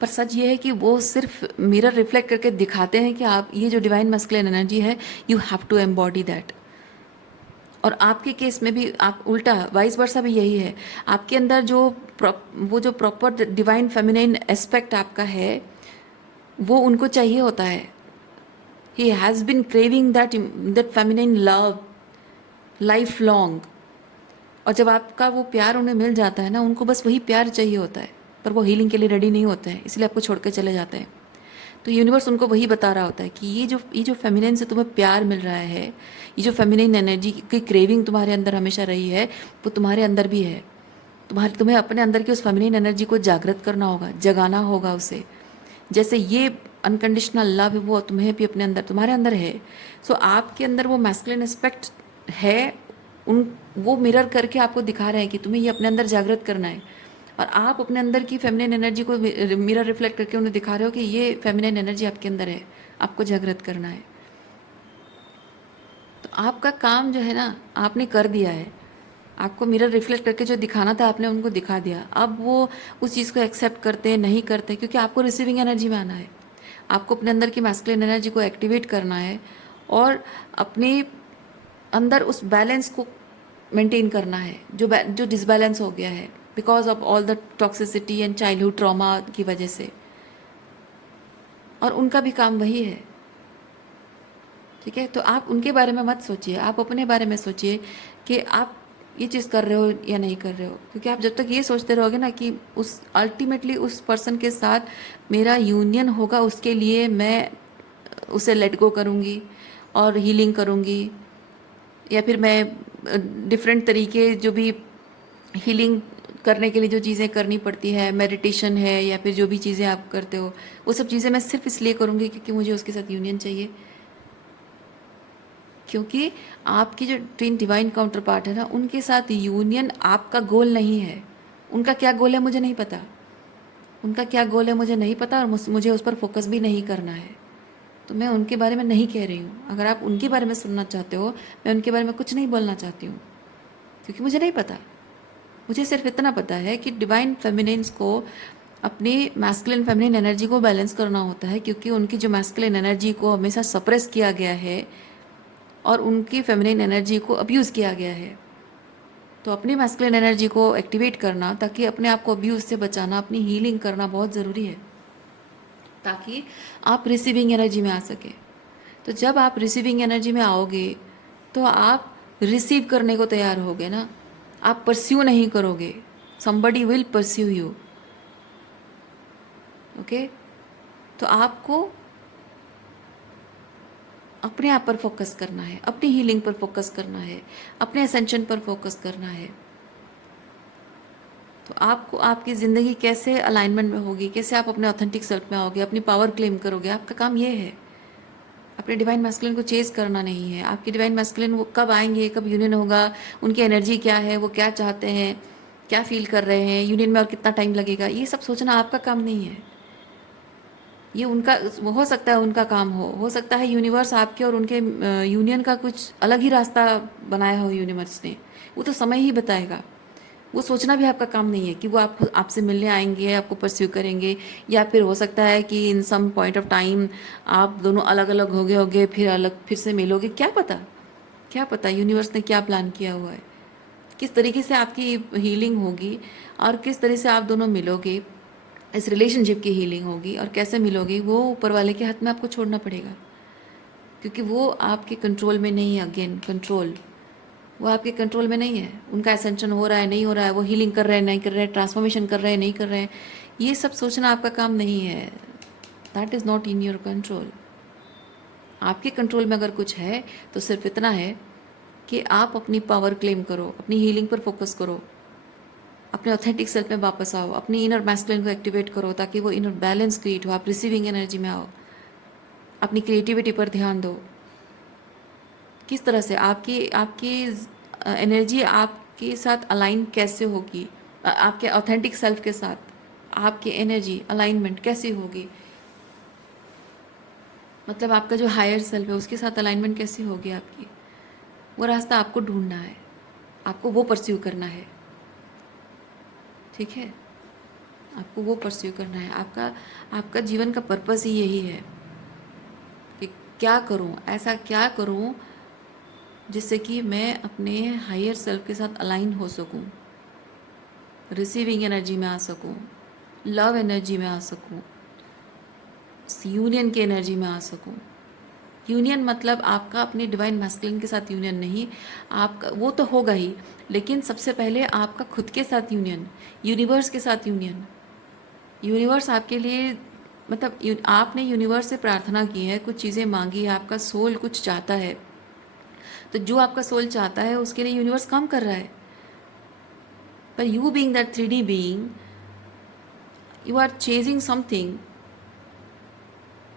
पर सच ये है कि वो सिर्फ मिरर रिफ्लेक्ट करके दिखाते हैं कि आप ये जो डिवाइन मैस्कुलिन एनर्जी है, you have to embody that. और आपके केस में भी आप उल्टा वाइस वर्सा भी यही है। आपके अंदर जो वो जो प्रॉपर डिवाइन फेमिनाइन एस्पेक्ट आपका है, वो उनको चाहिए होता है। He has been craving that feminine love life long. और जब आपका वो प्यार उन्हें मिल जाता है ना, उनको बस वही प्यार चाहिए होता है, पर वो हीलिंग के लिए रेडी नहीं होते हैं, इसलिए आपको छोड़ के चले जाते हैं। तो यूनिवर्स उनको वही बता रहा होता है कि ये जो फेमिनिन से तुम्हें प्यार मिल रहा है, ये जो फेमिनिन एनर्जी की क्रेविंग तुम्हारे अंदर हमेशा रही है, वो तुम्हारे अंदर भी है। तुम्हें अपने अंदर की उस फेमिनिन एनर्जी को जागृत करना होगा, जगाना होगा उसे। जैसे ये अनकंडीशनल लव है, वो तुम्हें भी अपने अंदर, तुम्हारे अंदर है। सो आपके अंदर वो मैस्कुलिन एस्पेक्ट है, वो मिरर करके आपको दिखा रहे हैं कि तुम्हें ये अपने अंदर जागृत करना है। और आप अपने अंदर की फेमिनिन एनर्जी को मिरर रिफ्लेक्ट करके उन्हें दिखा रहे हो कि ये फेमिनिन एनर्जी आपके अंदर है, आपको जागृत करना है। तो आपका काम जो है ना, आपने कर दिया है। आपको मिरर रिफ्लेक्ट करके जो दिखाना था, आपने उनको दिखा दिया। अब वो उस चीज़ को एक्सेप्ट करते नहीं करते, क्योंकि आपको रिसीविंग एनर्जी में आना है। आपको अपने अंदर की मैस्कुलिन एनर्जी को एक्टिवेट करना है और अपने अंदर उस बैलेंस को मेंटेन करना है जो डिसबैलेंस हो गया है because of all the toxicity and childhood trauma की वजह से। और उनका भी काम वही है, ठीक है। तो आप उनके बारे में मत सोचिए, आप अपने बारे में सोचिए कि आप ये चीज़ कर रहे हो या नहीं कर रहे हो। क्योंकि आप जब तक ये सोचते रहोगे ना कि उस अल्टीमेटली उस पर्सन के साथ मेरा यूनियन होगा, उसके लिए मैं उसे लेट गो करूँगी और हीलिंग करूँगी, या फिर मैं डिफरेंट तरीके जो भी हीलिंग करने के लिए जो चीज़ें करनी पड़ती है, मेडिटेशन है या फिर जो भी चीज़ें आप करते हो, वो सब चीज़ें मैं सिर्फ इसलिए करूँगी क्योंकि मुझे उसके साथ यूनियन चाहिए। क्योंकि आपकी जो ट्विन डिवाइन काउंटर पार्ट है ना, उनके साथ यूनियन आपका गोल नहीं है। उनका क्या गोल है मुझे नहीं पता, उनका क्या गोल है मुझे नहीं पता, और मुझे उस पर फोकस भी नहीं करना है। तो मैं उनके बारे में नहीं कह रही हूँ। अगर आप उनके बारे में सुनना चाहते हो, मैं उनके बारे में कुछ नहीं बोलना चाहती हूँ, क्योंकि मुझे नहीं पता। मुझे सिर्फ इतना पता है कि डिवाइन फेमिनिन्स को अपनी मैस्कुलिन फेमिनिन एनर्जी को बैलेंस करना होता है, क्योंकि उनकी जो मैस्कुलिन एनर्जी को हमेशा सप्रेस किया गया है और उनकी फेमिनिन एनर्जी को अब्यूज़ किया गया है। तो अपनी मैस्कुलिन एनर्जी को एक्टिवेट करना, ताकि अपने आप को अब्यूज़ से बचाना, अपनी हीलिंग करना बहुत ज़रूरी है, ताकि आप रिसीविंग एनर्जी में आ सके। तो जब आप रिसीविंग एनर्जी में आओगे तो आप रिसीव करने को तैयार होगे ना, आप परस्यू नहीं करोगे। Somebody will pursue you, okay. तो आपको अपने आप पर फोकस करना है, अपनी हीलिंग पर फोकस करना है, अपने असेंशन पर फोकस करना है। तो आपको आपकी ज़िंदगी कैसे अलाइनमेंट में होगी, कैसे आप अपने ऑथेंटिक सेल्फ में आओगे, अपनी पावर क्लेम करोगे, आपका काम ये है। अपने डिवाइन मैस्कुलिन को चेज करना नहीं है। आपके डिवाइन मैस्कुलिन वो कब आएंगे, कब यूनियन होगा, उनकी एनर्जी क्या है, वो क्या चाहते हैं, क्या फील कर रहे हैं, यूनियन में और कितना टाइम लगेगा, ये सब सोचना आपका काम नहीं है। ये उनका हो सकता है, उनका काम हो सकता है यूनिवर्स आपके और उनके यूनियन का कुछ अलग ही रास्ता बनाया हो यूनिवर्स ने, वो तो समय ही बताएगा। वो सोचना भी आपका काम नहीं है कि वो आपसे मिलने आएंगे, आपको परस्यू करेंगे, या फिर हो सकता है कि इन सम पॉइंट ऑफ टाइम आप दोनों अलग अलग होगे फिर से मिलोगे, क्या पता। क्या पता यूनिवर्स ने क्या प्लान किया हुआ है, किस तरीके से आपकी हीलिंग होगी और किस तरह से आप दोनों मिलोगे, इस रिलेशनशिप की हीलिंग होगी और कैसे मिलोगे, वो ऊपर वाले के हाथ में आपको छोड़ना पड़ेगा, क्योंकि वो आपके कंट्रोल में नहीं है। अगेन कंट्रोल, वो आपके कंट्रोल में नहीं है। उनका असेंशन हो रहा है नहीं हो रहा है, वो हीलिंग कर रहे हैं नहीं कर रहे हैं, ट्रांसफॉर्मेशन कर रहे हैं नहीं कर रहे हैं, ये सब सोचना आपका काम नहीं है। That is not in your control. आपके कंट्रोल में अगर कुछ है तो सिर्फ इतना है कि आप अपनी पावर क्लेम करो, अपनी हीलिंग पर फोकस करो, अपने ऑथेंटिक सेल्फ में वापस आओ, अपनी इनर मैस्कुलिन को एक्टिवेट करो ताकि वो इनर बैलेंस क्रिएट हो, आप रिसीविंग एनर्जी में आओ, अपनी क्रिएटिविटी पर ध्यान दो। किस तरह से आपकी आपकी एनर्जी आपके साथ अलाइन कैसे होगी, आपके ऑथेंटिक सेल्फ के साथ आपकी एनर्जी अलाइनमेंट कैसी होगी, मतलब आपका जो हायर सेल्फ है उसके साथ अलाइनमेंट कैसी होगी आपकी, वो रास्ता आपको ढूंढना है, आपको वो परस्यू करना है। ठीक है, आपको वो परस्यू करना है। आपका आपका जीवन का पर्पस ही यही है कि क्या करूं, ऐसा क्या करूं जिससे कि मैं अपने हायर सेल्फ के साथ अलाइन हो सकूं, रिसीविंग एनर्जी में आ सकूं, लव एनर्जी में आ सकूं, यूनियन की एनर्जी में आ सकूं। यूनियन मतलब आपका अपने डिवाइन मैस्कुलिन के साथ यूनियन नहीं, आपका वो तो होगा ही, लेकिन सबसे पहले आपका खुद के साथ यूनियन, यूनिवर्स के साथ यूनियन। यूनिवर्स आपके लिए, मतलब आपने यूनिवर्स से प्रार्थना की है, कुछ चीज़ें मांगी है, आपका सोल कुछ चाहता है, तो जो आपका सोल चाहता है उसके लिए यूनिवर्स काम कर रहा है। पर you being that 3D being, you are chasing something,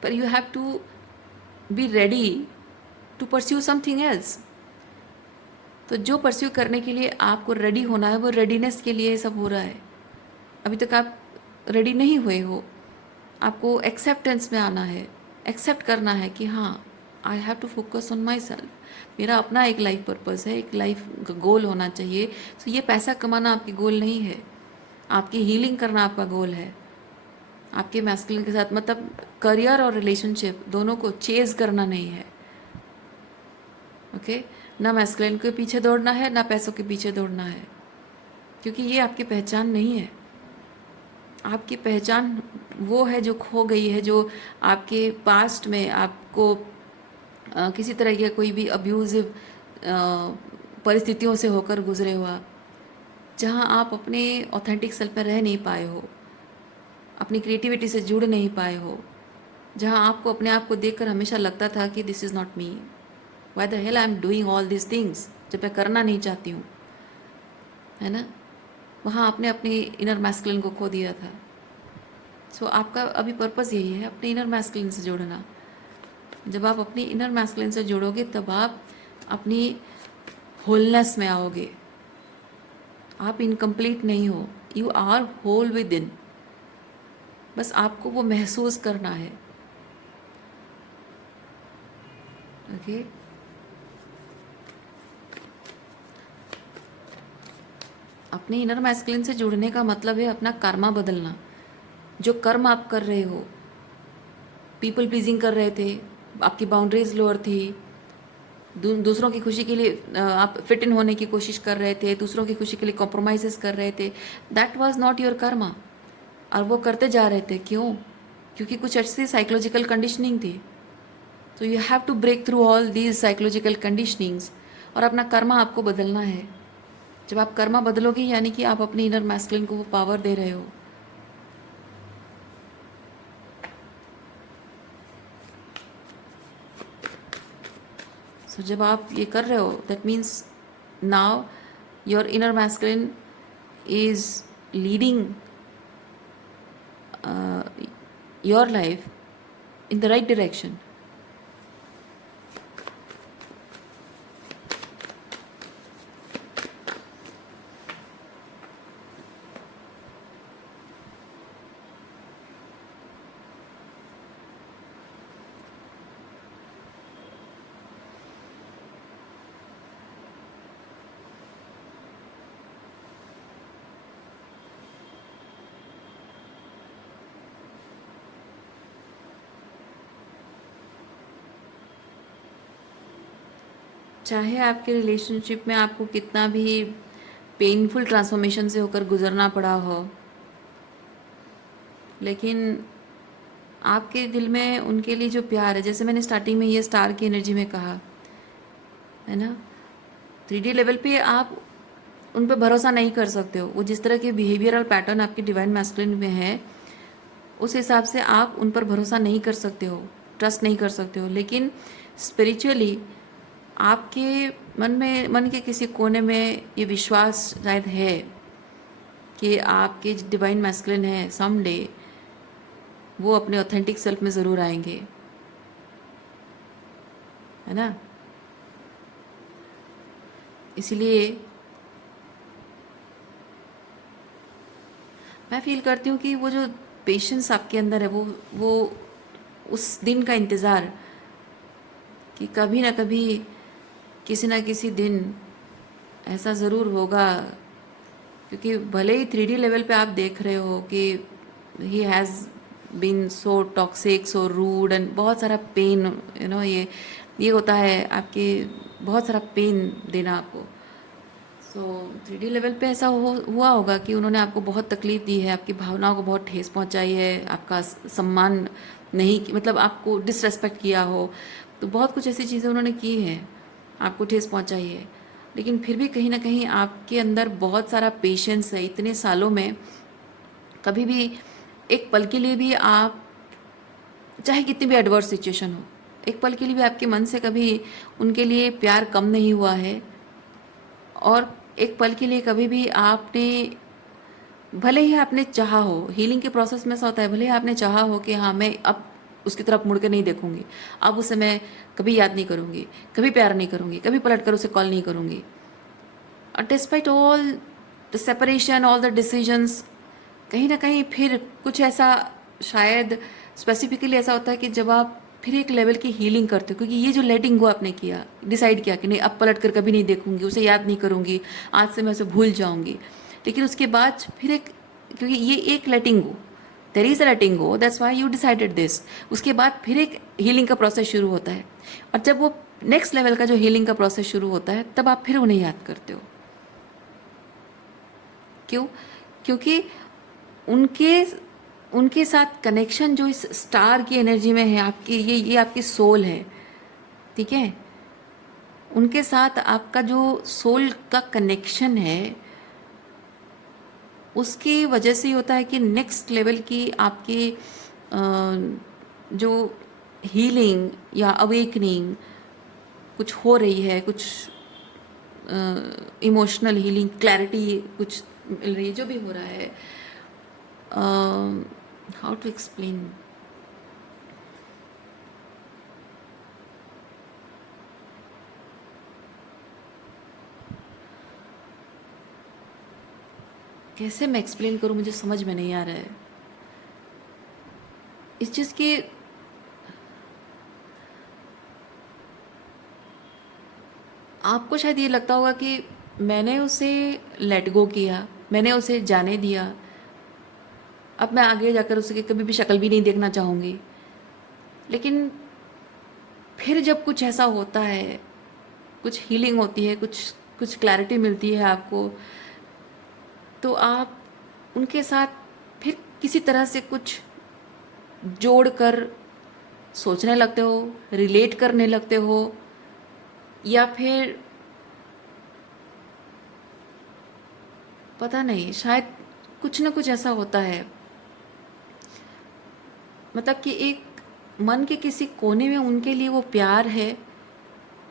but you have to be ready to pursue something else। तो जो परस्यू करने के लिए आपको रेडी होना है, वो रेडीनेस के लिए सब हो रहा है। अभी तक आप रेडी नहीं हुए हो, आपको एक्सेप्टेंस में आना है, एक्सेप्ट करना है कि हाँ, I have to focus on my self, मेरा अपना एक लाइफ पर्पस है, एक लाइफ गोल होना चाहिए। तो ये पैसा कमाना आपकी गोल नहीं है, आपकी हीलिंग करना आपका गोल है। आपके मैस्कुलिन के साथ, मतलब करियर और रिलेशनशिप दोनों को चेज करना नहीं है। ओके, ना मैस्कुलिन के पीछे दौड़ना है, ना पैसों के पीछे दौड़ना है, क्योंकि ये आपकी पहचान नहीं है। आपकी पहचान वो है जो खो गई है, जो आपके पास्ट में आपको किसी तरह के कोई भी अब्यूजिव परिस्थितियों से होकर गुजरे हुआ, जहाँ आप अपने ऑथेंटिक सेल्फ में रह नहीं पाए हो, अपनी क्रिएटिविटी से जुड़ नहीं पाए हो, जहाँ आपको अपने आप को देखकर हमेशा लगता था कि this is not me, why the hell I am doing all this things, जब मैं करना नहीं चाहती हूँ, है ना। वहाँ आपने अपनी इनर मैस्कुलिन को खो दिया था। सो आपका अभी पर्पस यही है, अपने इनर मैस्कुलिन से जुड़ना। जब आप अपनी इनर मैस्कुलिन से जुड़ोगे तब आप अपनी होलनेस में आओगे। आप इनकम्प्लीट नहीं हो, you are whole within, बस आपको वो महसूस करना है। ओके, अपने इनर मैस्कुलिन से जुड़ने का मतलब है अपना कर्मा बदलना। जो कर्म आप कर रहे हो, पीपल प्लीजिंग कर रहे थे, आपकी बाउंड्रीज लोअर थी, दूसरों की खुशी के लिए आप फिट इन होने की कोशिश कर रहे थे, दूसरों की खुशी के लिए कॉम्प्रोमाइज़ कर रहे थे, that was not your Karma. और वो करते जा रहे थे, क्यों? क्योंकि कुछ ऐसी साइकोलॉजिकल कंडीशनिंग थी। तो you have to break through all these psychological conditionings, और अपना कर्मा आपको बदलना है। जब आप कर्मा बदलोगे यानी कि आप अपने इनर मैस्कुलिन को वो पावर दे रहे हो। सो जब आप ये कर रहे हो, that means now your inner masculine is leading your life in the right direction। चाहे आपके रिलेशनशिप में आपको कितना भी पेनफुल ट्रांसफॉर्मेशन से होकर गुजरना पड़ा हो, लेकिन आपके दिल में उनके लिए जो प्यार है, जैसे मैंने स्टार्टिंग में ये स्टार की एनर्जी में कहा है ना, 3D लेवल पे आप उन पर भरोसा नहीं कर सकते हो। वो जिस तरह के बिहेवियरल पैटर्न आपके डिवाइन मैस्कुलिन में है, उस हिसाब से आप उन पर भरोसा नहीं कर सकते हो, ट्रस्ट नहीं कर सकते हो। लेकिन स्पिरिचुअली आपके मन के किसी कोने में ये विश्वास शायद है कि आपके डिवाइन मैस्कुलिन है, समडे वो अपने ऑथेंटिक सेल्फ में ज़रूर आएंगे, है ना। इसलिए मैं फील करती हूँ कि वो जो पेशेंस आपके अंदर है, वो उस दिन का इंतज़ार कि कभी ना कभी किसी ना किसी दिन ऐसा ज़रूर होगा। क्योंकि भले ही 3D लेवल पे आप देख रहे हो कि he has been so toxic, so rude and बहुत सारा पेन, ये होता है आपके, बहुत सारा पेन देना आपको। सो 3D लेवल पे ऐसा हुआ होगा कि उन्होंने आपको बहुत तकलीफ़ दी है, आपकी भावनाओं को बहुत ठेस पहुंचाई है, आपका सम्मान नहीं, मतलब आपको डिसरेस्पेक्ट किया हो, तो बहुत कुछ ऐसी चीज़ें उन्होंने की हैं, आपको ठेस पहुंचाई है। लेकिन फिर भी कहीं ना कहीं आपके अंदर बहुत सारा पेशेंस है। इतने सालों में कभी भी एक पल के लिए भी आप, चाहे कितनी भी एडवर्स सिचुएशन हो, एक पल के लिए भी आपके मन से कभी उनके लिए प्यार कम नहीं हुआ है। और एक पल के लिए कभी भी आपने, भले ही आपने चाहा हो, हीलिंग के प्रोसेस में ऐसा होता है, भले ही आपने चाहा हो कि हाँ मैं अब उसकी तरफ मुड़ के नहीं देखूंगी, अब उसे मैं कभी याद नहीं करूंगी, कभी प्यार नहीं करूंगी, कभी पलट कर उसे कॉल नहीं करूंगी। और despite all the separation, all the decisions, कहीं ना कहीं फिर कुछ ऐसा, शायद स्पेसिफिकली ऐसा होता है कि जब आप फिर एक लेवल की हीलिंग करते हो, क्योंकि ये जो लेटिंग गो आपने किया, डिसाइड किया कि नहीं अब पलट कर कभी नहीं देखूंगी, उसे याद नहीं करूंगी, आज से मैं उसे भूल जाऊंगी। लेकिन उसके बाद फिर एक, क्योंकि ये एक letting go, there is a letting go, that's why you decided this. उसके बाद फिर एक हीलिंग का प्रोसेस शुरू होता है। और जब वो नेक्स्ट लेवल का जो हीलिंग का प्रोसेस शुरू होता है, तब आप फिर उन्हें याद करते हो। क्यों? क्योंकि उनके उनके साथ कनेक्शन जो इस स्टार की एनर्जी में है, आपकी ये आपकी सोल है, ठीक है। उनके साथ आपका जो सोल का कनेक्शन है, उसकी वजह से ही होता है कि नेक्स्ट लेवल की आपकी जो हीलिंग या अवेकनिंग कुछ हो रही है, कुछ इमोशनल हीलिंग, क्लैरिटी कुछ मिल रही है, जो भी हो रहा है। हाउ टू एक्सप्लेन, कैसे मैं एक्सप्लेन करूँ, मुझे समझ में नहीं आ रहा है इस चीज़ की। आपको शायद ये लगता होगा कि मैंने उसे लेट गो किया, मैंने उसे जाने दिया, अब मैं आगे जाकर उसकी कभी भी शक्ल भी नहीं देखना चाहूँगी। लेकिन फिर जब कुछ ऐसा होता है, कुछ हीलिंग होती है, कुछ कुछ क्लैरिटी मिलती है आपको, तो आप उनके साथ फिर किसी तरह से कुछ जोड़ कर सोचने लगते हो, रिलेट करने लगते हो, या फिर पता नहीं, शायद कुछ ना कुछ ऐसा होता है, मतलब कि एक मन के किसी कोने में उनके लिए वो प्यार है,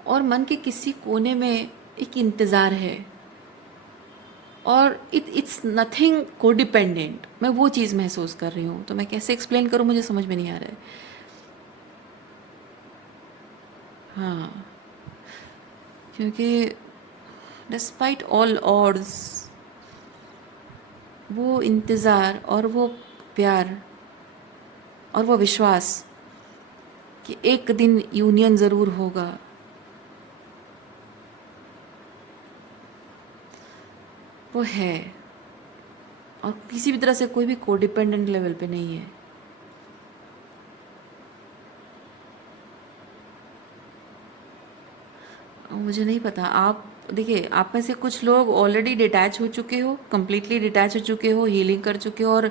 और मन के किसी कोने में एक इंतज़ार है, और इट्स नथिंग कोडिपेंडेंट। मैं वो चीज़ महसूस कर रही हूँ, तो मैं कैसे एक्सप्लेन करूँ, मुझे समझ में नहीं आ रहा है। हाँ, क्योंकि डिस्पाइट ऑल ऑड्स, वो इंतज़ार और वो प्यार और वो विश्वास कि एक दिन यूनियन ज़रूर होगा, वो है। और किसी भी तरह से कोई भी कोडिपेंडेंट लेवल पे नहीं है। मुझे नहीं पता। आप देखिए, आप में से कुछ लोग ऑलरेडी डिटैच हो चुके हो, कम्प्लीटली डिटैच हो चुके हो, हीलिंग कर चुके हो, और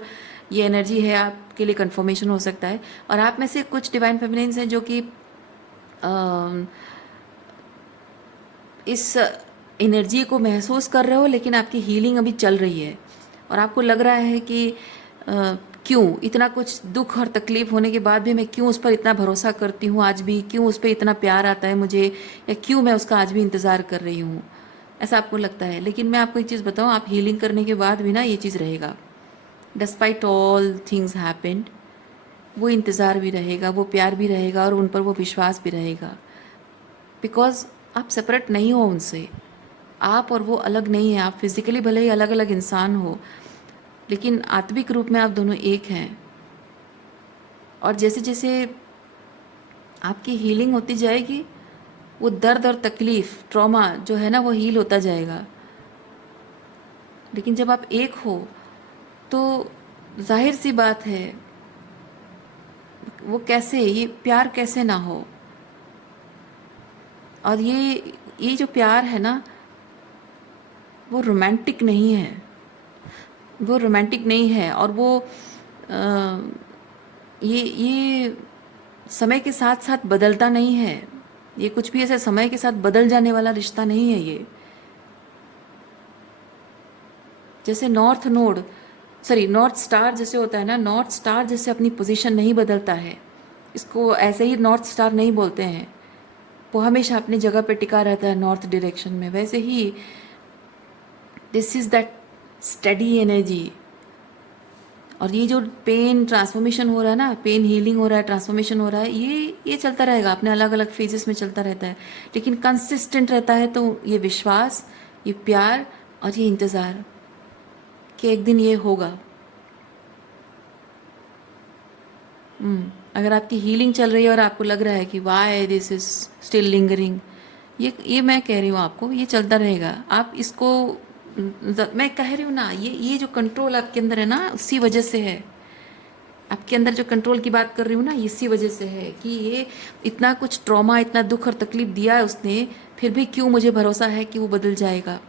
ये एनर्जी है आपके लिए कंफर्मेशन हो सकता है। और आप में से कुछ डिवाइन फेमिनिन्स हैं जो कि अम, इस एनर्जी को महसूस कर रहे हो, लेकिन आपकी हीलिंग अभी चल रही है और आपको लग रहा है कि क्यों इतना कुछ दुख और तकलीफ होने के बाद भी मैं क्यों उस पर इतना भरोसा करती हूँ आज भी, क्यों उस पर इतना प्यार आता है मुझे, या क्यों मैं उसका आज भी इंतज़ार कर रही हूँ, ऐसा आपको लगता है। लेकिन मैं आपको एक चीज़ बताऊँ, आप हीलिंग करने के बाद भी ना ये चीज़ रहेगा। डिस्पाइट ऑल थिंग्स हैपेंड, वो इंतज़ार भी रहेगा, वो प्यार भी रहेगा, और उन पर वो विश्वास भी रहेगा। बिकॉज आप सेपरेट नहीं हो उनसे, आप और वो अलग नहीं है। आप फिजिकली भले ही अलग अलग इंसान हो, लेकिन आत्मिक रूप में आप दोनों एक हैं। और जैसे जैसे आपकी हीलिंग होती जाएगी, वो दर्द और तकलीफ़, ट्रॉमा जो है ना, वो हील होता जाएगा। लेकिन जब आप एक हो तो जाहिर सी बात है, वो कैसे, ये प्यार कैसे ना हो। और ये जो प्यार है ना, वो रोमांटिक नहीं है, वो रोमांटिक नहीं है। और वो ये समय के साथ साथ बदलता नहीं है। ये कुछ भी ऐसे समय के साथ बदल जाने वाला रिश्ता नहीं है ये। जैसे नॉर्थ स्टार जैसे होता है ना, नॉर्थ स्टार जैसे अपनी पोजीशन नहीं बदलता है, इसको ऐसे ही नॉर्थ स्टार नहीं बोलते हैं, वो हमेशा अपनी जगह पे टिका रहता है नॉर्थ डायरेक्शन में। वैसे ही this is that study energy. और ये जो पेन ट्रांसफॉर्मेशन हो रहा है ना, पेन हीलिंग हो रहा है, ट्रांसफॉर्मेशन हो रहा है, ये चलता रहेगा, अपने अलग अलग फेजेस में चलता रहता है। लेकिन कंसिस्टेंट रहता है तो ये विश्वास, ये प्यार और ये इंतज़ार कि एक दिन ये होगा। अगर आपकी हीलिंग चल रही है और आपको लग रहा है कि why this is still lingering, ये मैं कह रही हूँ आपको, ये चलता रहेगा। आप इसको मैं कह रही हूँ ना, ये जो कंट्रोल आपके अंदर है ना, उसी वजह से है। आपके अंदर जो कंट्रोल की बात कर रही हूँ ना, इसी वजह से है कि ये इतना कुछ ट्रॉमा, इतना दुख और तकलीफ दिया है उसने, फिर भी क्यों मुझे भरोसा है कि वो बदल जाएगा।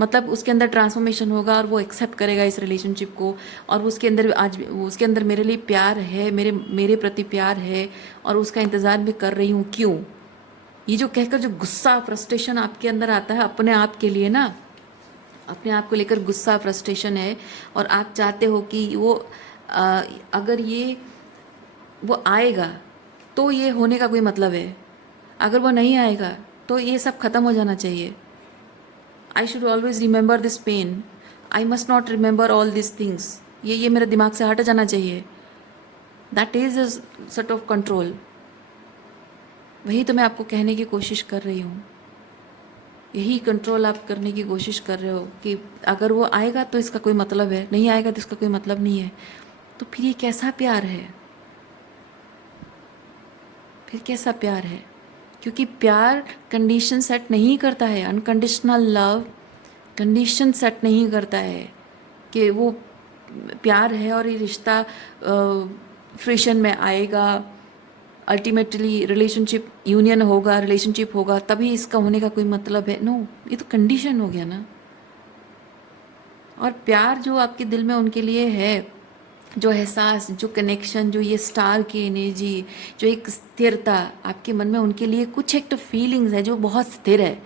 मतलब उसके अंदर ट्रांसफॉर्मेशन होगा और वो एक्सेप्ट करेगा इस रिलेशनशिप को, और उसके अंदर आज उसके अंदर मेरे लिए प्यार है, मेरे मेरे प्रति प्यार है, और उसका इंतज़ार मैं कर रही हूँ। क्यों? ये जो कहकर जो गुस्सा, फ्रस्ट्रेशन आपके अंदर आता है अपने आप के लिए ना, अपने आप को लेकर गुस्सा, फ्रस्ट्रेशन है, और आप चाहते हो कि वो अगर ये वो आएगा तो ये होने का कोई मतलब है, अगर वो नहीं आएगा तो ये सब ख़त्म हो जाना चाहिए। I should always remember this pain, I must not remember all this things, ये मेरे दिमाग से हट जाना चाहिए। That is a sort of control. वही तो मैं आपको कहने की कोशिश कर रही हूँ। यही कंट्रोल आप करने की कोशिश कर रहे हो कि अगर वो आएगा तो इसका कोई मतलब है, नहीं आएगा तो इसका कोई मतलब नहीं है। तो फिर ये कैसा प्यार है? फिर कैसा प्यार है? क्योंकि प्यार कंडीशन सेट नहीं करता है। अनकंडीशनल लव कंडीशन सेट नहीं करता है कि वो प्यार है और ये रिश्ता फ्रिक्शन में आएगा, अल्टीमेटली रिलेशनशिप यूनियन होगा, रिलेशनशिप होगा, तभी इसका होने का कोई मतलब है। नो, ये तो कंडीशन हो गया ना। और प्यार जो आपके दिल में उनके लिए है, जो एहसास, जो कनेक्शन, जो ये स्टार की एनर्जी, जो एक स्थिरता आपके मन में उनके लिए, कुछ एक तो फीलिंग्स है जो बहुत स्थिर है।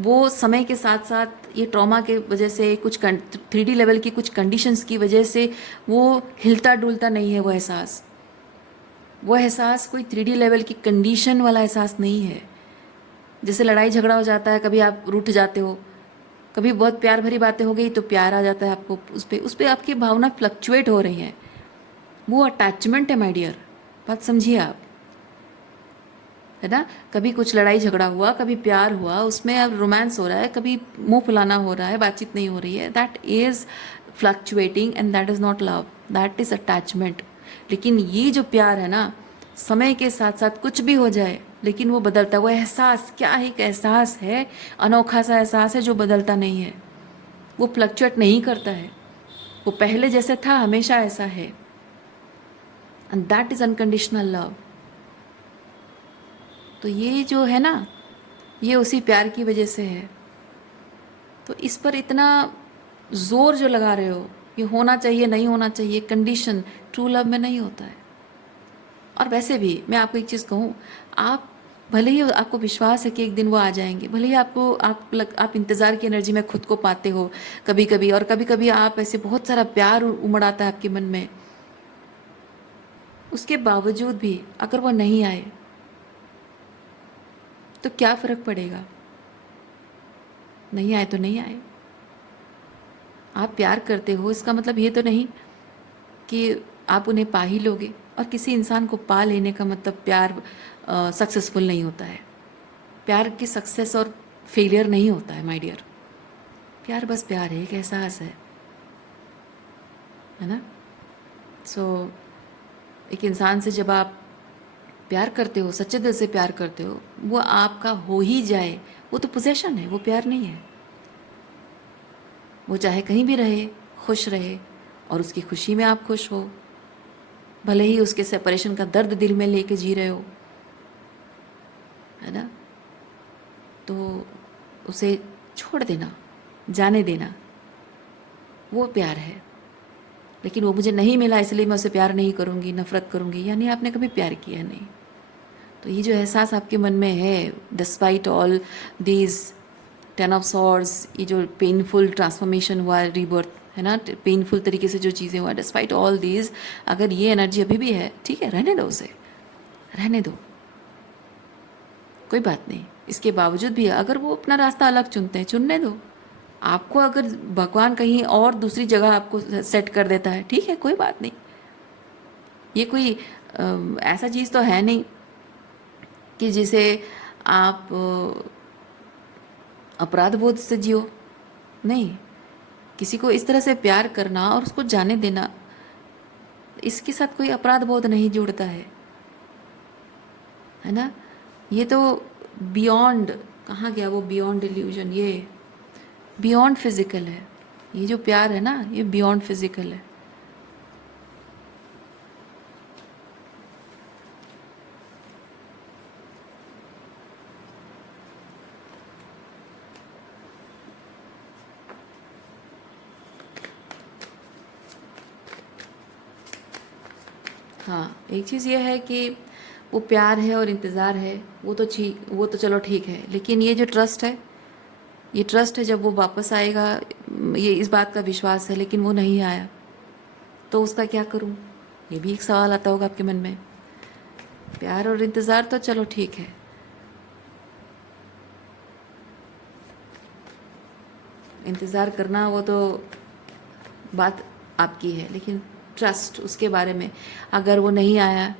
वो समय के साथ साथ ये ट्रॉमा के वजह से, कुछ 3D लेवल की कुछ कंडीशंस की वजह से वो हिलता डुलता नहीं है। वो एहसास कोई 3D लेवल की कंडीशन वाला एहसास नहीं है। जैसे लड़ाई झगड़ा हो जाता है, कभी आप रूठ जाते हो, कभी बहुत प्यार भरी बातें हो गई तो प्यार आ जाता है आपको, उस पर आपकी भावना फ्लक्चुएट हो रही हैं। वो अटैचमेंट है माय डियर, बात समझिए आप, है ना। कभी कुछ लड़ाई झगड़ा हुआ, कभी प्यार हुआ, उसमें अब रोमांस हो रहा है, कभी मुंह फुलाना हो रहा है, बातचीत नहीं हो रही है, that is fluctuating and that is not love, that is attachment. लेकिन ये जो प्यार है ना, समय के साथ साथ कुछ भी हो जाए लेकिन वो बदलता है। वो एहसास क्या है? एक एहसास है, अनोखा सा एहसास है जो बदलता नहीं है, वो फ्लक्चुएट नहीं करता है, वो पहले जैसे था हमेशा ऐसा है। And that is unconditional love. तो ये जो है ना, ये उसी प्यार की वजह से है। तो इस पर इतना ज़ोर जो लगा रहे हो, ये होना चाहिए नहीं होना चाहिए, कंडीशन ट्रू लव में नहीं होता है। और वैसे भी मैं आपको एक चीज़ कहूँ, आप भले ही आपको विश्वास है कि एक दिन वो आ जाएंगे, भले ही आप इंतज़ार की एनर्जी में खुद को पाते हो कभी कभी, और कभी कभी आप ऐसे बहुत सारा प्यार उमड़ आता है आपके मन में, उसके बावजूद भी अगर वो नहीं आए तो क्या फ़र्क पड़ेगा? नहीं आए तो नहीं आए। आप प्यार करते हो इसका मतलब ये तो नहीं कि आप उन्हें पा ही लोगे, और किसी इंसान को पा लेने का मतलब प्यार सक्सेसफुल नहीं होता है। प्यार की सक्सेस और फेलियर नहीं होता है माय डियर। प्यार बस प्यार है, एक एहसास है ना। सो एक इंसान से जब आप प्यार करते हो, सच्चे दिल से प्यार करते हो, वो आपका हो ही जाए, वो तो पोजेशन है, वो प्यार नहीं है। वो चाहे कहीं भी रहे, खुश रहे, और उसकी खुशी में आप खुश हो, भले ही उसके सेपरेशन का दर्द दिल में लेके जी रहे हो, है ना। तो उसे छोड़ देना, जाने देना, वो प्यार है। लेकिन वो मुझे नहीं मिला इसलिए मैं उसे प्यार नहीं करूँगी, नफ़रत करूँगी, यानी आपने कभी प्यार किया नहीं। तो ये जो एहसास आपके मन में है, despite all these 10 of swords, ये जो पेनफुल ट्रांसफॉर्मेशन हुआ, रीबर्थ, है ना, पेनफुल तरीके से जो चीज़ें हुआ, डिस्पाइट ऑल दीज, अगर ये एनर्जी अभी भी है, ठीक है, रहने दो उसे, रहने दो, कोई बात नहीं। इसके बावजूद भी अगर वो अपना रास्ता अलग चुनते हैं, चुनने दो। आपको अगर भगवान कहीं और दूसरी जगह आपको सेट कर देता है, ठीक है, कोई बात नहीं। ये कोई ऐसा चीज़ तो है नहीं कि जिसे आप अपराध बोध से जियो। नहीं, किसी को इस तरह से प्यार करना और उसको जाने देना, इसके साथ कोई अपराध बोध नहीं जुड़ता है ना। ये तो बियॉन्ड, कहाँ गया वो बियॉन्ड इल्यूजन, ये बियॉन्ड फिजिकल है। ये जो प्यार है ना, ये बियॉन्ड फिजिकल है। हाँ, एक चीज़ ये है कि वो प्यार है और इंतज़ार है, वो तो चलो ठीक है, लेकिन ये जो ट्रस्ट है, ये ट्रस्ट है, जब वो वापस आएगा, ये इस बात का विश्वास है, लेकिन वो नहीं आया तो उसका क्या करूं? ये भी एक सवाल आता होगा आपके मन में। प्यार और इंतज़ार तो चलो ठीक है, इंतज़ार करना वो तो बात आपकी है, लेकिन ट्रस्ट, उसके बारे में अगर वो नहीं आया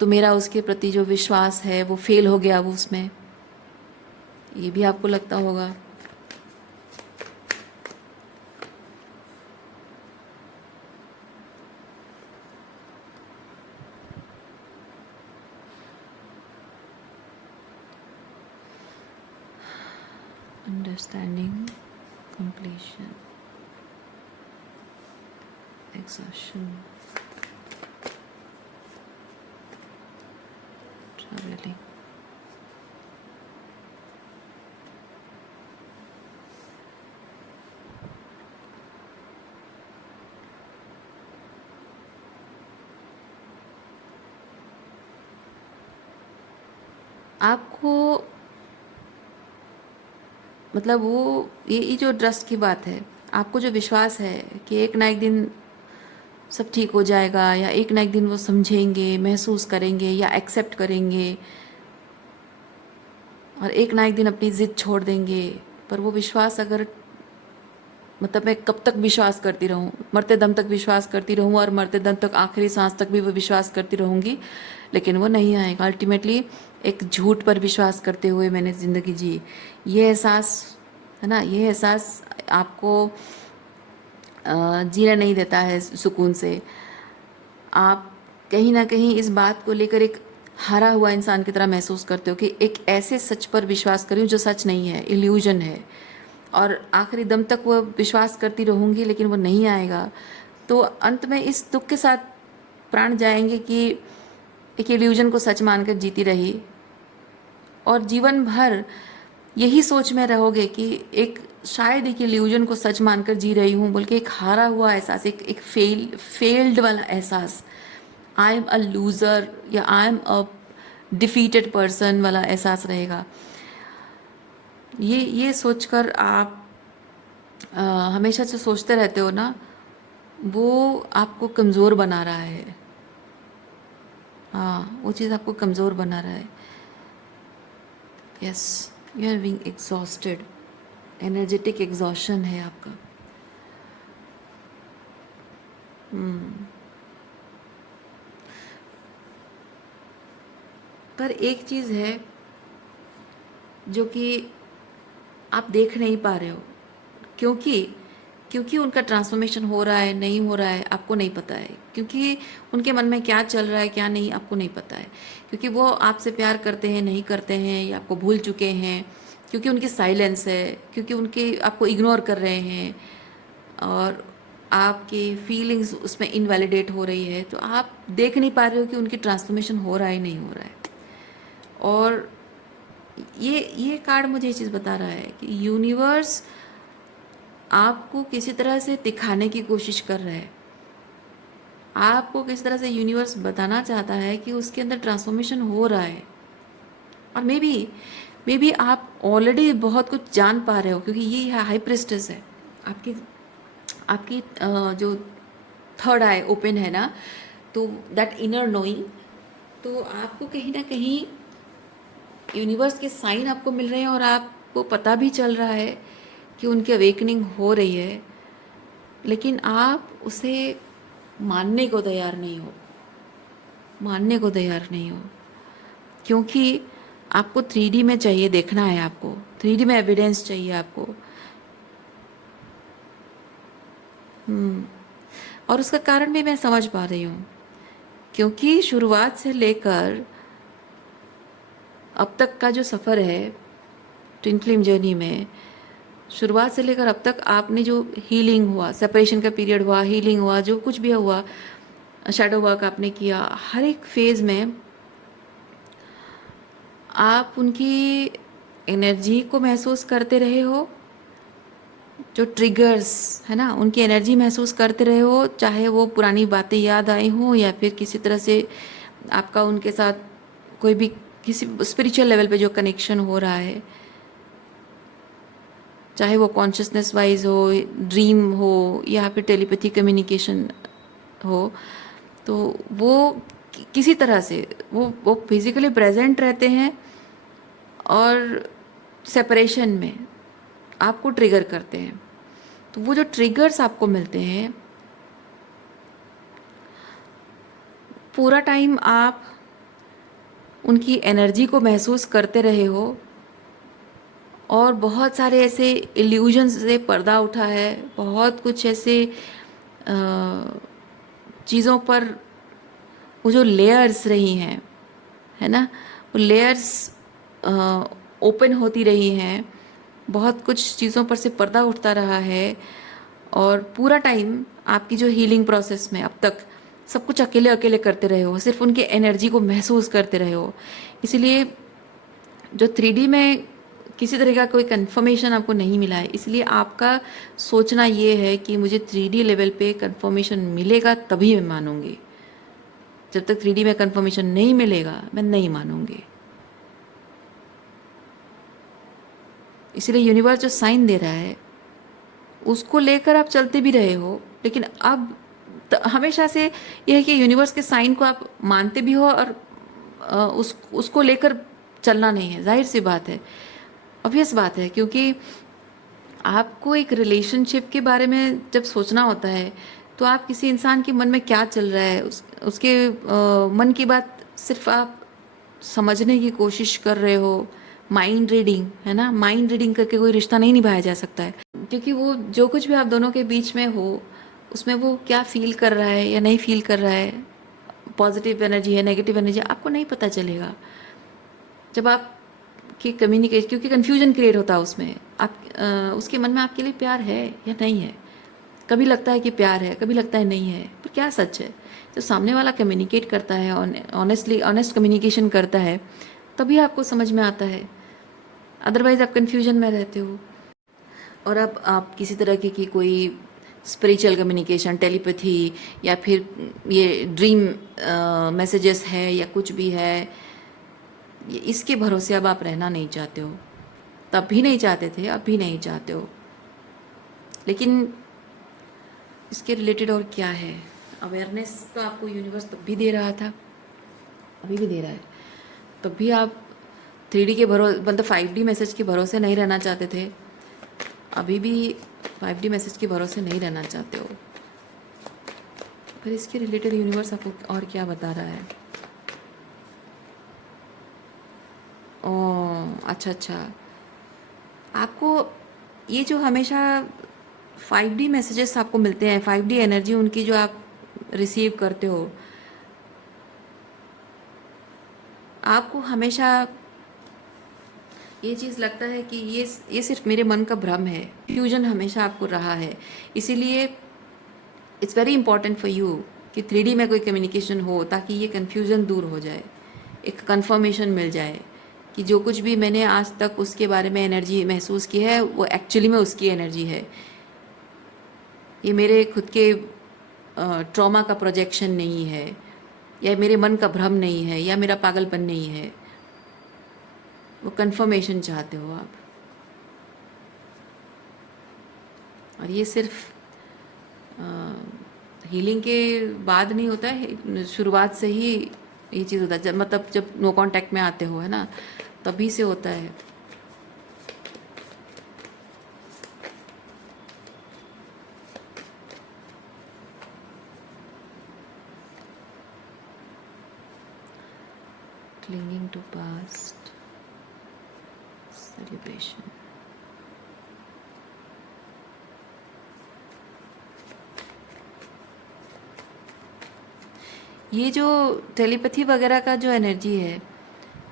तो मेरा उसके प्रति जो विश्वास है वो फेल हो गया, वो उसमें, ये भी आपको लगता होगा। Understanding, completion, exhaustion, traveling. आपको मतलब वो ये जो ट्रस्ट की बात है, आपको जो विश्वास है कि एक ना एक दिन सब ठीक हो जाएगा, या एक ना एक दिन वो समझेंगे, महसूस करेंगे या एक्सेप्ट करेंगे, और एक ना एक दिन अपनी ज़िद छोड़ देंगे। पर वो विश्वास अगर, मतलब मैं कब तक विश्वास करती रहूं, मरते दम तक विश्वास करती रहूं, और मरते दम तक, आखिरी सांस तक भी वो विश्वास करती रहूंगी, लेकिन वो नहीं आएगा। अल्टीमेटली एक झूठ पर विश्वास करते हुए मैंने ज़िंदगी जी, ये एहसास है ना, ये एहसास आपको जीना नहीं देता है सुकून से। आप कहीं ना कहीं इस बात को लेकर एक हारा हुआ इंसान की तरह महसूस करते हो कि एक ऐसे सच पर विश्वास कर रही हूँ जो सच नहीं है, इल्यूजन है, और आखिरी दम तक वो विश्वास करती रहूँगी, लेकिन वो नहीं आएगा। तो अंत में इस दुख के साथ प्राण जाएंगे कि एक इल्यूजन को सच मानकर जीती रही, और जीवन भर यही सोच में रहोगे कि एक शायद एक इल्यूजन को सच मानकर जी रही हूँ बोल के एक हारा हुआ एहसास, एक फेल्ड वाला एहसास, आई एम अ लूज़र या I am a defeated person वाला एहसास रहेगा। ये सोचकर आप हमेशा जो सोचते रहते हो ना, वो आपको कमज़ोर बना रहा है। हाँ, वो चीज़ आपको कमज़ोर बना रहा है। Yes, you are being exhausted, energetic exhaustion है आपका। पर एक चीज़ है जो कि आप देख नहीं पा रहे हो, क्योंकि क्योंकि उनका ट्रांसफॉर्मेशन हो रहा है नहीं हो रहा है आपको नहीं पता है, क्योंकि उनके मन में क्या चल रहा है क्या नहीं आपको नहीं पता है, क्योंकि वो आपसे प्यार करते हैं नहीं करते हैं या आपको भूल चुके हैं, क्योंकि उनकी साइलेंस है, क्योंकि उनके आपको इग्नोर कर रहे हैं और आपकी फीलिंग्स उसमें इनवैलिडेट हो रही है, तो आप देख नहीं पा रहे हो कि उनकी ट्रांसफॉर्मेशन हो रहा है नहीं हो रहा है। और ये कार्ड मुझे ये चीज़ बता रहा है कि यूनिवर्स आपको किसी तरह से दिखाने की कोशिश कर रहा है, आपको किसी तरह से यूनिवर्स बताना चाहता है कि उसके अंदर ट्रांसफॉर्मेशन हो रहा है। और मे बी आप ऑलरेडी बहुत कुछ जान पा रहे हो, क्योंकि ये हाई प्रिस्टेस है आपकी आपकी जो थर्ड आई ओपन है ना, तो दैट इनर नोइंग, तो आपको कहीं ना कहीं यूनिवर्स के साइन आपको मिल रहे हैं और आपको पता भी चल रहा है कि उनकी अवेकनिंग हो रही है, लेकिन आप उसे मानने को तैयार नहीं हो, मानने को तैयार नहीं हो, क्योंकि आपको 3D में चाहिए, देखना है आपको 3D में एविडेंस चाहिए आपको। और उसका कारण भी मैं समझ पा रही हूँ, क्योंकि शुरुआत से लेकर अब तक का जो सफ़र है ट्विन फ्लेम जर्नी में, शुरुआत से लेकर अब तक आपने जो हीलिंग हुआ, सेपरेशन का पीरियड हुआ, हीलिंग हुआ, जो कुछ भी हुआ, शैडो वर्क आपने किया, हर एक फेज़ में आप उनकी एनर्जी को महसूस करते रहे हो, जो ट्रिगर्स है ना उनकी एनर्जी महसूस करते रहे हो, चाहे वो पुरानी बातें याद आई हों या फिर किसी तरह से आपका उनके साथ कोई भी किसी स्पिरिचुअल लेवल पे जो कनेक्शन हो रहा है, चाहे वो कॉन्शियसनेस वाइज हो, ड्रीम हो या फिर टेलीपैथी कम्युनिकेशन हो, तो वो किसी तरह से वो फिजिकली प्रेजेंट रहते हैं और सेपरेशन में आपको ट्रिगर करते हैं। तो वो जो ट्रिगर्स आपको मिलते हैं, पूरा टाइम आप उनकी एनर्जी को महसूस करते रहे हो और बहुत सारे ऐसे इल्यूजन्स से पर्दा उठा है, बहुत कुछ ऐसे चीज़ों पर वो जो लेयर्स रही हैं है ना, वो लेयर्स ओपन होती रही हैं, बहुत कुछ चीज़ों पर से पर्दा उठता रहा है और पूरा टाइम आपकी जो हीलिंग प्रोसेस में अब तक सब कुछ अकेले अकेले करते रहे हो, सिर्फ उनके एनर्जी को महसूस करते रहे हो। इसीलिए जो 3D में किसी तरह का कोई कंफर्मेशन आपको नहीं मिला है, इसलिए आपका सोचना ये है कि मुझे 3D लेवल पे कंफर्मेशन मिलेगा तभी मैं मानूंगी, जब तक 3D में कंफर्मेशन नहीं मिलेगा मैं नहीं मानूंगी। इसलिए यूनिवर्स जो साइन दे रहा है उसको लेकर आप चलते भी रहे हो, लेकिन अब हमेशा से यह है कि यूनिवर्स के साइन को आप मानते भी हो और उसको लेकर चलना नहीं है। जाहिर सी बात है, ऑब्वियस बात है, क्योंकि आपको एक रिलेशनशिप के बारे में जब सोचना होता है तो आप किसी इंसान के मन में क्या चल रहा है उसके मन की बात सिर्फ आप समझने की कोशिश कर रहे हो। माइंड रीडिंग है ना, माइंड रीडिंग करके कोई रिश्ता नहीं निभाया जा सकता है, क्योंकि वो जो कुछ भी आप दोनों के बीच में हो उसमें वो क्या फील कर रहा है या नहीं फील कर रहा है, पॉजिटिव एनर्जी है नेगेटिव एनर्जी, आपको नहीं पता चलेगा जब आप कि कम्युनिकेशन, क्योंकि कन्फ्यूजन क्रिएट होता है उसमें। आप उसके मन में आपके लिए प्यार है या नहीं है, कभी लगता है कि प्यार है, कभी लगता है नहीं है, पर क्या सच है? तो सामने वाला कम्युनिकेट करता है, ऑनेस्ट कम्युनिकेशन करता है, तभी आपको समझ में आता है अदरवाइज़ आप कन्फ्यूजन में रहते हो। और अब आप किसी तरह की कोई स्पिरिचुअल कम्युनिकेशन, टेलीपैथी या फिर ये ड्रीम मैसेजेस है या कुछ भी है, इसके भरोसे अब आप रहना नहीं चाहते हो। तब भी नहीं चाहते थे, अब भी नहीं चाहते हो। लेकिन इसके रिलेटेड और क्या है? अवेयरनेस तो आपको यूनिवर्स तब भी दे रहा था, अभी भी दे रहा है। तब भी आप 3D के भरोसे, मतलब 5D मैसेज के भरोसे नहीं रहना चाहते थे, अभी भी 5D मैसेज के भरोसे नहीं रहना चाहते हो। फिर इसके रिलेटेड यूनिवर्स आपको और क्या बता रहा है? ओह अच्छा अच्छा, आपको ये जो हमेशा 5D मैसेजेस आपको मिलते हैं, 5D एनर्जी उनकी जो आप रिसीव करते हो, आपको हमेशा ये चीज़ लगता है कि ये सिर्फ मेरे मन का भ्रम है। फ्यूजन हमेशा आपको रहा है, इसीलिए it's very important for you कि 3D में कोई कम्युनिकेशन हो, ताकि ये कन्फ्यूज़न दूर हो जाए, एक कंफर्मेशन मिल जाए कि जो कुछ भी मैंने आज तक उसके बारे में एनर्जी महसूस की है वो एक्चुअली में उसकी एनर्जी है। ये मेरे खुद के ट्रॉमा का प्रोजेक्शन नहीं है, या मेरे मन का भ्रम नहीं है, या मेरा पागलपन नहीं है। वो कंफर्मेशन चाहते हो आप। और ये सिर्फ हीलिंग के बाद नहीं होता है, शुरुआत से ही ये चीज़ होता है। जब मतलब जब नो कांटेक्ट में आते हो, है ना, तभी से होता है। Clinging to past celebration. ये जो टेलीपैथी वगैरह का जो एनर्जी है,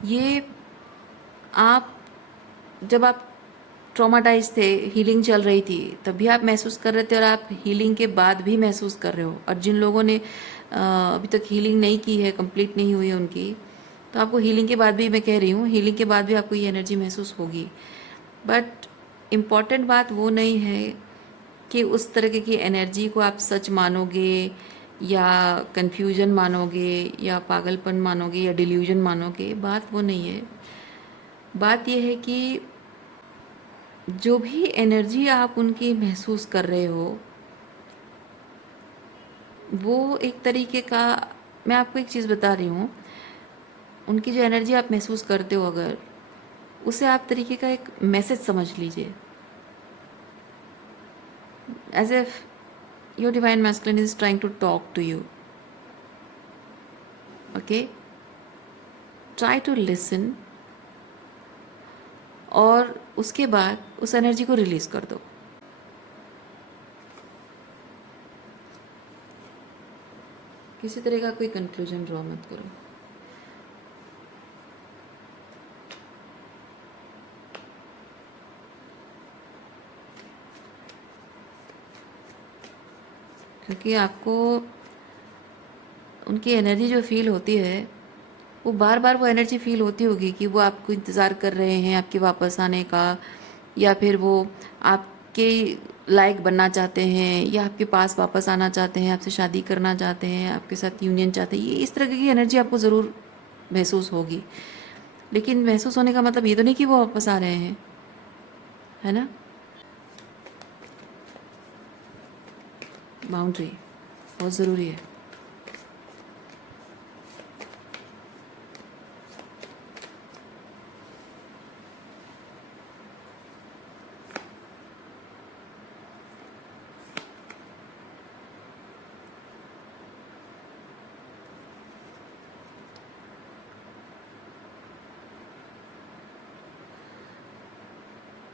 ये आप जब आप ट्रॉमाटाइज थे, हीलिंग चल रही थी, तभी आप महसूस कर रहे थे, और आप हीलिंग के बाद भी महसूस कर रहे हो। और जिन लोगों ने अभी तक हीलिंग नहीं की है, कंप्लीट नहीं हुई है उनकी, तो आपको हीलिंग के बाद भी, मैं कह रही हूँ, हीलिंग के बाद भी आपको ये एनर्जी महसूस होगी। बट इम्पॉर्टेंट बात वो नहीं है कि उस तरह की एनर्जी को आप सच मानोगे या कन्फ्यूजन मानोगे या पागलपन मानोगे या डिल्यूजन मानोगे। बात वो नहीं है। बात यह है कि जो भी एनर्जी आप उनकी महसूस कर रहे हो, वो एक तरीके का, मैं आपको एक चीज़ बता रही हूँ, उनकी जो एनर्जी आप महसूस करते हो, अगर उसे आप तरीके का एक मैसेज समझ लीजिए, as if your divine masculine is trying to talk to you. Okay, try to listen, और उसके बाद उस एनर्जी को रिलीज कर दो। किसी तरह का कोई कंक्लूजन ड्रॉ मत करो। क्योंकि आपको उनकी एनर्जी जो फील होती है, वो बार बार वो एनर्जी फील होती होगी कि वो आपको इंतज़ार कर रहे हैं आपके वापस आने का, या फिर वो आपके लायक बनना चाहते हैं, या आपके पास वापस आना चाहते हैं, आपसे शादी करना चाहते हैं, आपके साथ यूनियन चाहते हैं। ये इस तरह की एनर्जी आपको ज़रूर महसूस होगी। लेकिन महसूस होने का मतलब ये तो नहीं कि वो वापस आ रहे हैं, है ना। बाउंड्री बहुत ज़रूरी है।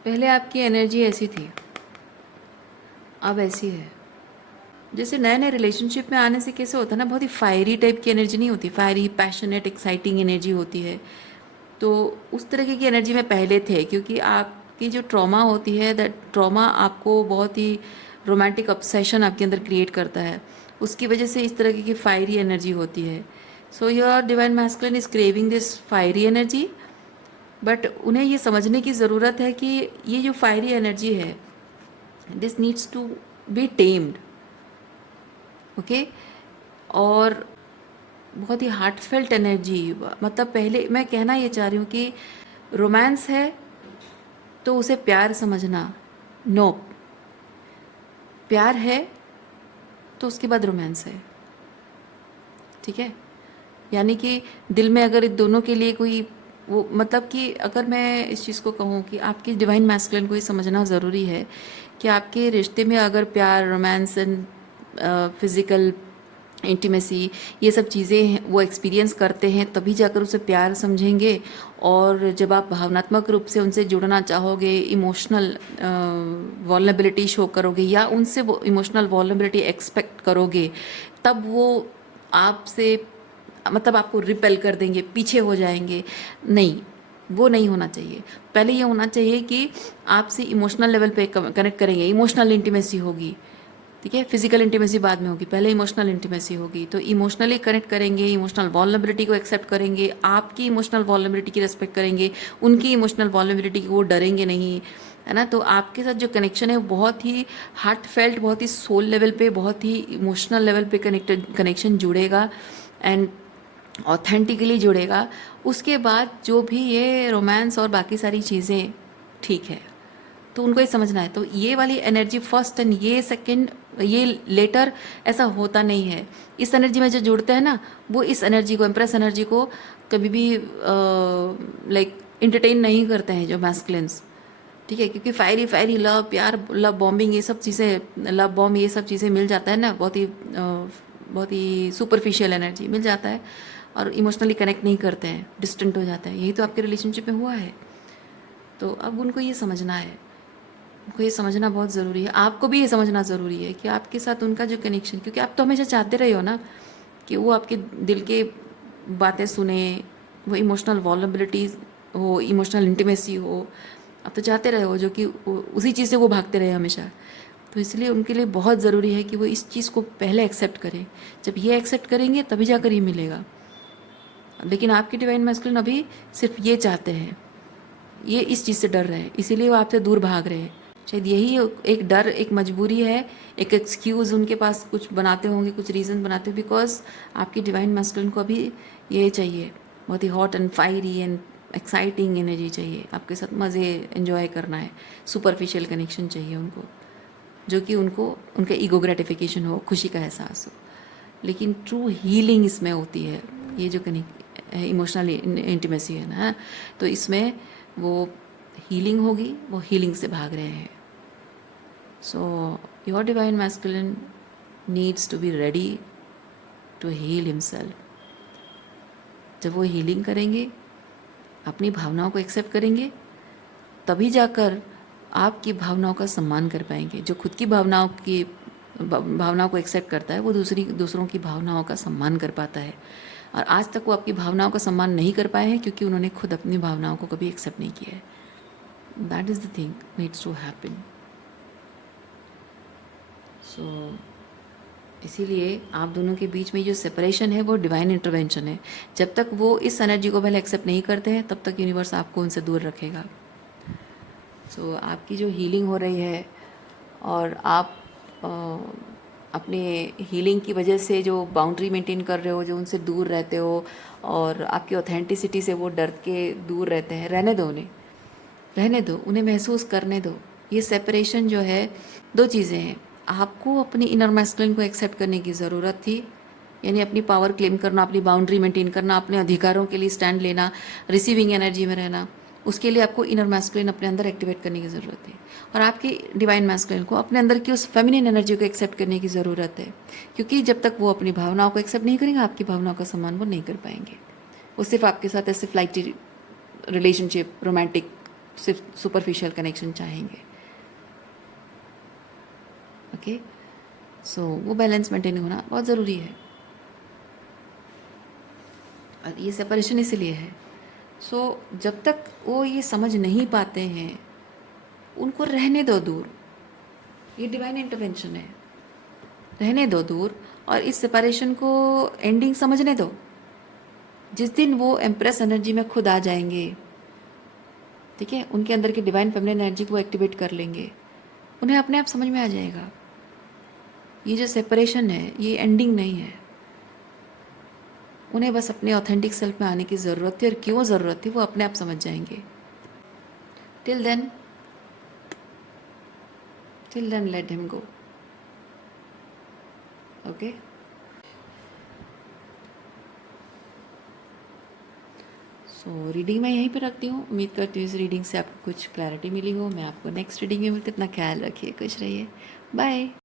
पहले आपकी एनर्जी ऐसी थी, अब ऐसी है। जैसे नए नए रिलेशनशिप में आने से कैसे होता है ना, बहुत ही फायरी टाइप की एनर्जी नहीं होती, फायरी पैशनेट एक्साइटिंग एनर्जी होती है। तो उस तरह की एनर्जी में पहले थे, क्योंकि आपकी जो ट्रॉमा होती है, दैट ट्रॉमा आपको बहुत ही रोमांटिक ऑब्सेशन आपके अंदर क्रिएट करता है, उसकी वजह से इस तरह की फायरी एनर्जी होती है। So your divine masculine is craving this fiery energy, but उन्हें ये समझने की ज़रूरत है कि ये जो फायरी एनर्जी है, this needs to be tamed, okay. और बहुत ही हार्टफेल्ट एनर्जी, मतलब पहले मैं कहना ये चाह रही हूँ कि रोमांस है तो उसे प्यार समझना, नो। प्यार है तो उसके बाद रोमांस है, ठीक है। यानी कि दिल में अगर इन दोनों के लिए कोई वो, मतलब कि अगर मैं इस चीज़ को कहूँ कि आपकी डिवाइन मैस्कुलिन को ये समझना ज़रूरी है कि आपके रिश्ते में अगर प्यार, रोमांस एंड फिज़िकल इंटीमेसी, ये सब चीज़ें वो एक्सपीरियंस करते हैं, तभी जाकर उसे प्यार समझेंगे। और जब आप भावनात्मक रूप से उनसे जुड़ना चाहोगे, इमोशनल वॉल्नरेबिलिटी शो करोगे या उनसे वो इमोशनल वॉल्नरेबिलिटी एक्सपेक्ट करोगे, तब वो आपसे, मतलब आपको रिपेल कर देंगे, पीछे हो जाएंगे। नहीं, वो नहीं होना चाहिए। पहले ये होना चाहिए कि आपसे इमोशनल लेवल पे कनेक्ट करेंगे, इमोशनल इंटीमेसी होगी, ठीक है। फिजिकल इंटीमेसी बाद में होगी, पहले इमोशनल इंटीमेसी होगी। तो इमोशनली कनेक्ट करेंगे, इमोशनल वॉल्नरेबिलिटी को एक्सेप्ट करेंगे, आपकी इमोशनल वॉल्नरेबिलिटी की रिस्पेक्ट करेंगे, उनकी इमोशनल वॉल्नरेबिलिटी की वो डरेंगे नहीं, है ना। तो आपके साथ जो कनेक्शन है वो बहुत ही हार्ट फेल्ट, बहुत ही सोल लेवल पे, बहुत ही इमोशनल लेवल पे कनेक्शन जुड़ेगा एंड ऑथेंटिकली जुड़ेगा। उसके बाद जो भी ये रोमांस और बाकी सारी चीज़ें, ठीक है, तो उनको ये समझना है। तो ये वाली एनर्जी फर्स्ट एंड ये सेकंड, ये लेटर, ऐसा होता नहीं है। इस एनर्जी में जो जुड़ते हैं ना, वो इस एनर्जी को, एम्प्रेस एनर्जी को कभी भी लाइक इंटरटेन नहीं करते हैं जो मैस्कुलिन्स, ठीक है। क्योंकि फायरी फायरी लव, प्यार, लव बॉम्बिंग, ये सब चीज़ें, लव बॉम्ब, ये सब चीज़ें मिल जाता है ना, बहुत ही सुपरफिशियल एनर्जी मिल जाता है और इमोशनली कनेक्ट नहीं करते हैं, डिस्टेंट हो जाते हैं। यही तो आपके रिलेशनशिप में हुआ है। तो अब उनको ये समझना है, उनको ये समझना बहुत ज़रूरी है। आपको भी ये समझना ज़रूरी है कि आपके साथ उनका जो कनेक्शन, क्योंकि आप तो हमेशा चाहते रहे हो ना कि वो आपके दिल के बातें सुने, वो इमोशनल वॉल्नरेबिलिटीज हो, इमोशनल इंटीमेसी हो, आप तो चाहते रहे हो, जो कि उसी चीज़ से वो भागते रहे हमेशा। तो इसलिए उनके लिए बहुत ज़रूरी है कि वो इस चीज़ को पहले एक्सेप्ट करें। जब ये एक्सेप्ट करेंगे तभी जाकर ये मिलेगा। लेकिन आपकी डिवाइन मैस्कुलिन अभी सिर्फ ये चाहते हैं, ये इस चीज़ से डर रहे हैं, इसीलिए वो आपसे दूर भाग रहे हैं। शायद यही एक डर, एक मजबूरी है, एक एक्सक्यूज़ उनके पास कुछ बनाते होंगे, कुछ रीज़न बनाते हो, बिकॉज आपकी डिवाइन मैस्कुलिन को अभी ये चाहिए, बहुत ही hot and fiery and exciting energy चाहिए, आपके साथ मज़े एंजॉय करना है, सुपरफिशियल कनेक्शन चाहिए उनको, जो कि उनको उनका ईगो ग्रेटिफिकेशन हो, खुशी का एहसास हो। लेकिन ट्रू हीलिंग इसमें होती है, ये जो इमोशनल इंटीमेसी है ना, तो इसमें वो हीलिंग होगी, वो हीलिंग से भाग रहे हैं। So your divine masculine needs to be ready to heal himself. जब वो हीलिंग करेंगे, अपनी भावनाओं को एक्सेप्ट करेंगे, तभी जाकर आपकी भावनाओं का सम्मान कर पाएंगे। जो खुद की भावनाओं को एक्सेप्ट करता है, वो दूसरों की भावनाओं का सम्मान कर पाता है। और आज तक वो आपकी भावनाओं का सम्मान नहीं कर पाए हैं क्योंकि उन्होंने खुद अपनी भावनाओं को कभी एक्सेप्ट नहीं किया है। That is the thing needs to happen. So इसीलिए आप दोनों के बीच में जो सेपरेशन है वो डिवाइन इंटरवेंशन है। जब तक वो इस एनर्जी को पहले एक्सेप्ट नहीं करते हैं, तब तक यूनिवर्स आपको उनसे दूर रखेगा। सो आपकी जो हीलिंग हो रही है और आप अपने हीलिंग की वजह से जो बाउंड्री मेंटेन कर रहे हो, जो उनसे दूर रहते हो और आपकी ऑथेंटिसिटी से वो डर के दूर रहते हैं, रहने दो उन्हें, रहने दो उन्हें, महसूस करने दो। ये सेपरेशन जो है, दो चीज़ें हैं। आपको अपनी इनर मैस्कुलिन को एक्सेप्ट करने की ज़रूरत थी, यानी अपनी पावर क्लेम करना, अपनी बाउंड्री मेंटेन करना, अपने अधिकारों के लिए स्टैंड लेना, रिसीविंग एनर्जी में रहना। उसके लिए आपको इनर मैस्कुलिन अपने अंदर एक्टिवेट करने की ज़रूरत है। और आपकी डिवाइन मैस्कुलिन को अपने अंदर की उस फेमिनिन एनर्जी को एक्सेप्ट करने की ज़रूरत है, क्योंकि जब तक वो अपनी भावनाओं को एक्सेप्ट नहीं करेंगे, आपकी भावनाओं का सम्मान वो नहीं कर पाएंगे। वो सिर्फ आपके साथ ऐसे फ्लाइटी रिलेशनशिप, रोमांटिक, सिर्फ सुपरफिशियल कनेक्शन चाहेंगे। ओके, सो वो बैलेंस मेंटेन होना बहुत ज़रूरी है। और ये सेपरेशन इसलिए है। सो जब तक वो ये समझ नहीं पाते हैं, उनको रहने दो दूर। ये डिवाइन इंटरवेंशन है, रहने दो दूर और इस सेपरेशन को एंडिंग समझने दो। जिस दिन वो एम्प्रेस एनर्जी में खुद आ जाएंगे, ठीक है, उनके अंदर की डिवाइन फेमिनिन एनर्जी को एक्टिवेट कर लेंगे, उन्हें अपने आप समझ में आ जाएगा ये जो सेपरेशन है ये एंडिंग नहीं है। उन्हें बस अपने ऑथेंटिक सेल्फ में आने की ज़रूरत थी, और क्यों ज़रूरत थी वो अपने आप समझ जाएंगे। Till then let him go. Okay, so reading मैं यहीं पे रखती हूँ। उम्मीद करती हूँ इस रीडिंग से आपको कुछ क्लैरिटी मिली हो। मैं आपको नेक्स्ट रीडिंग में मिलती हूँ। अपना ख्याल रखिए, खुश रहिए, बाय।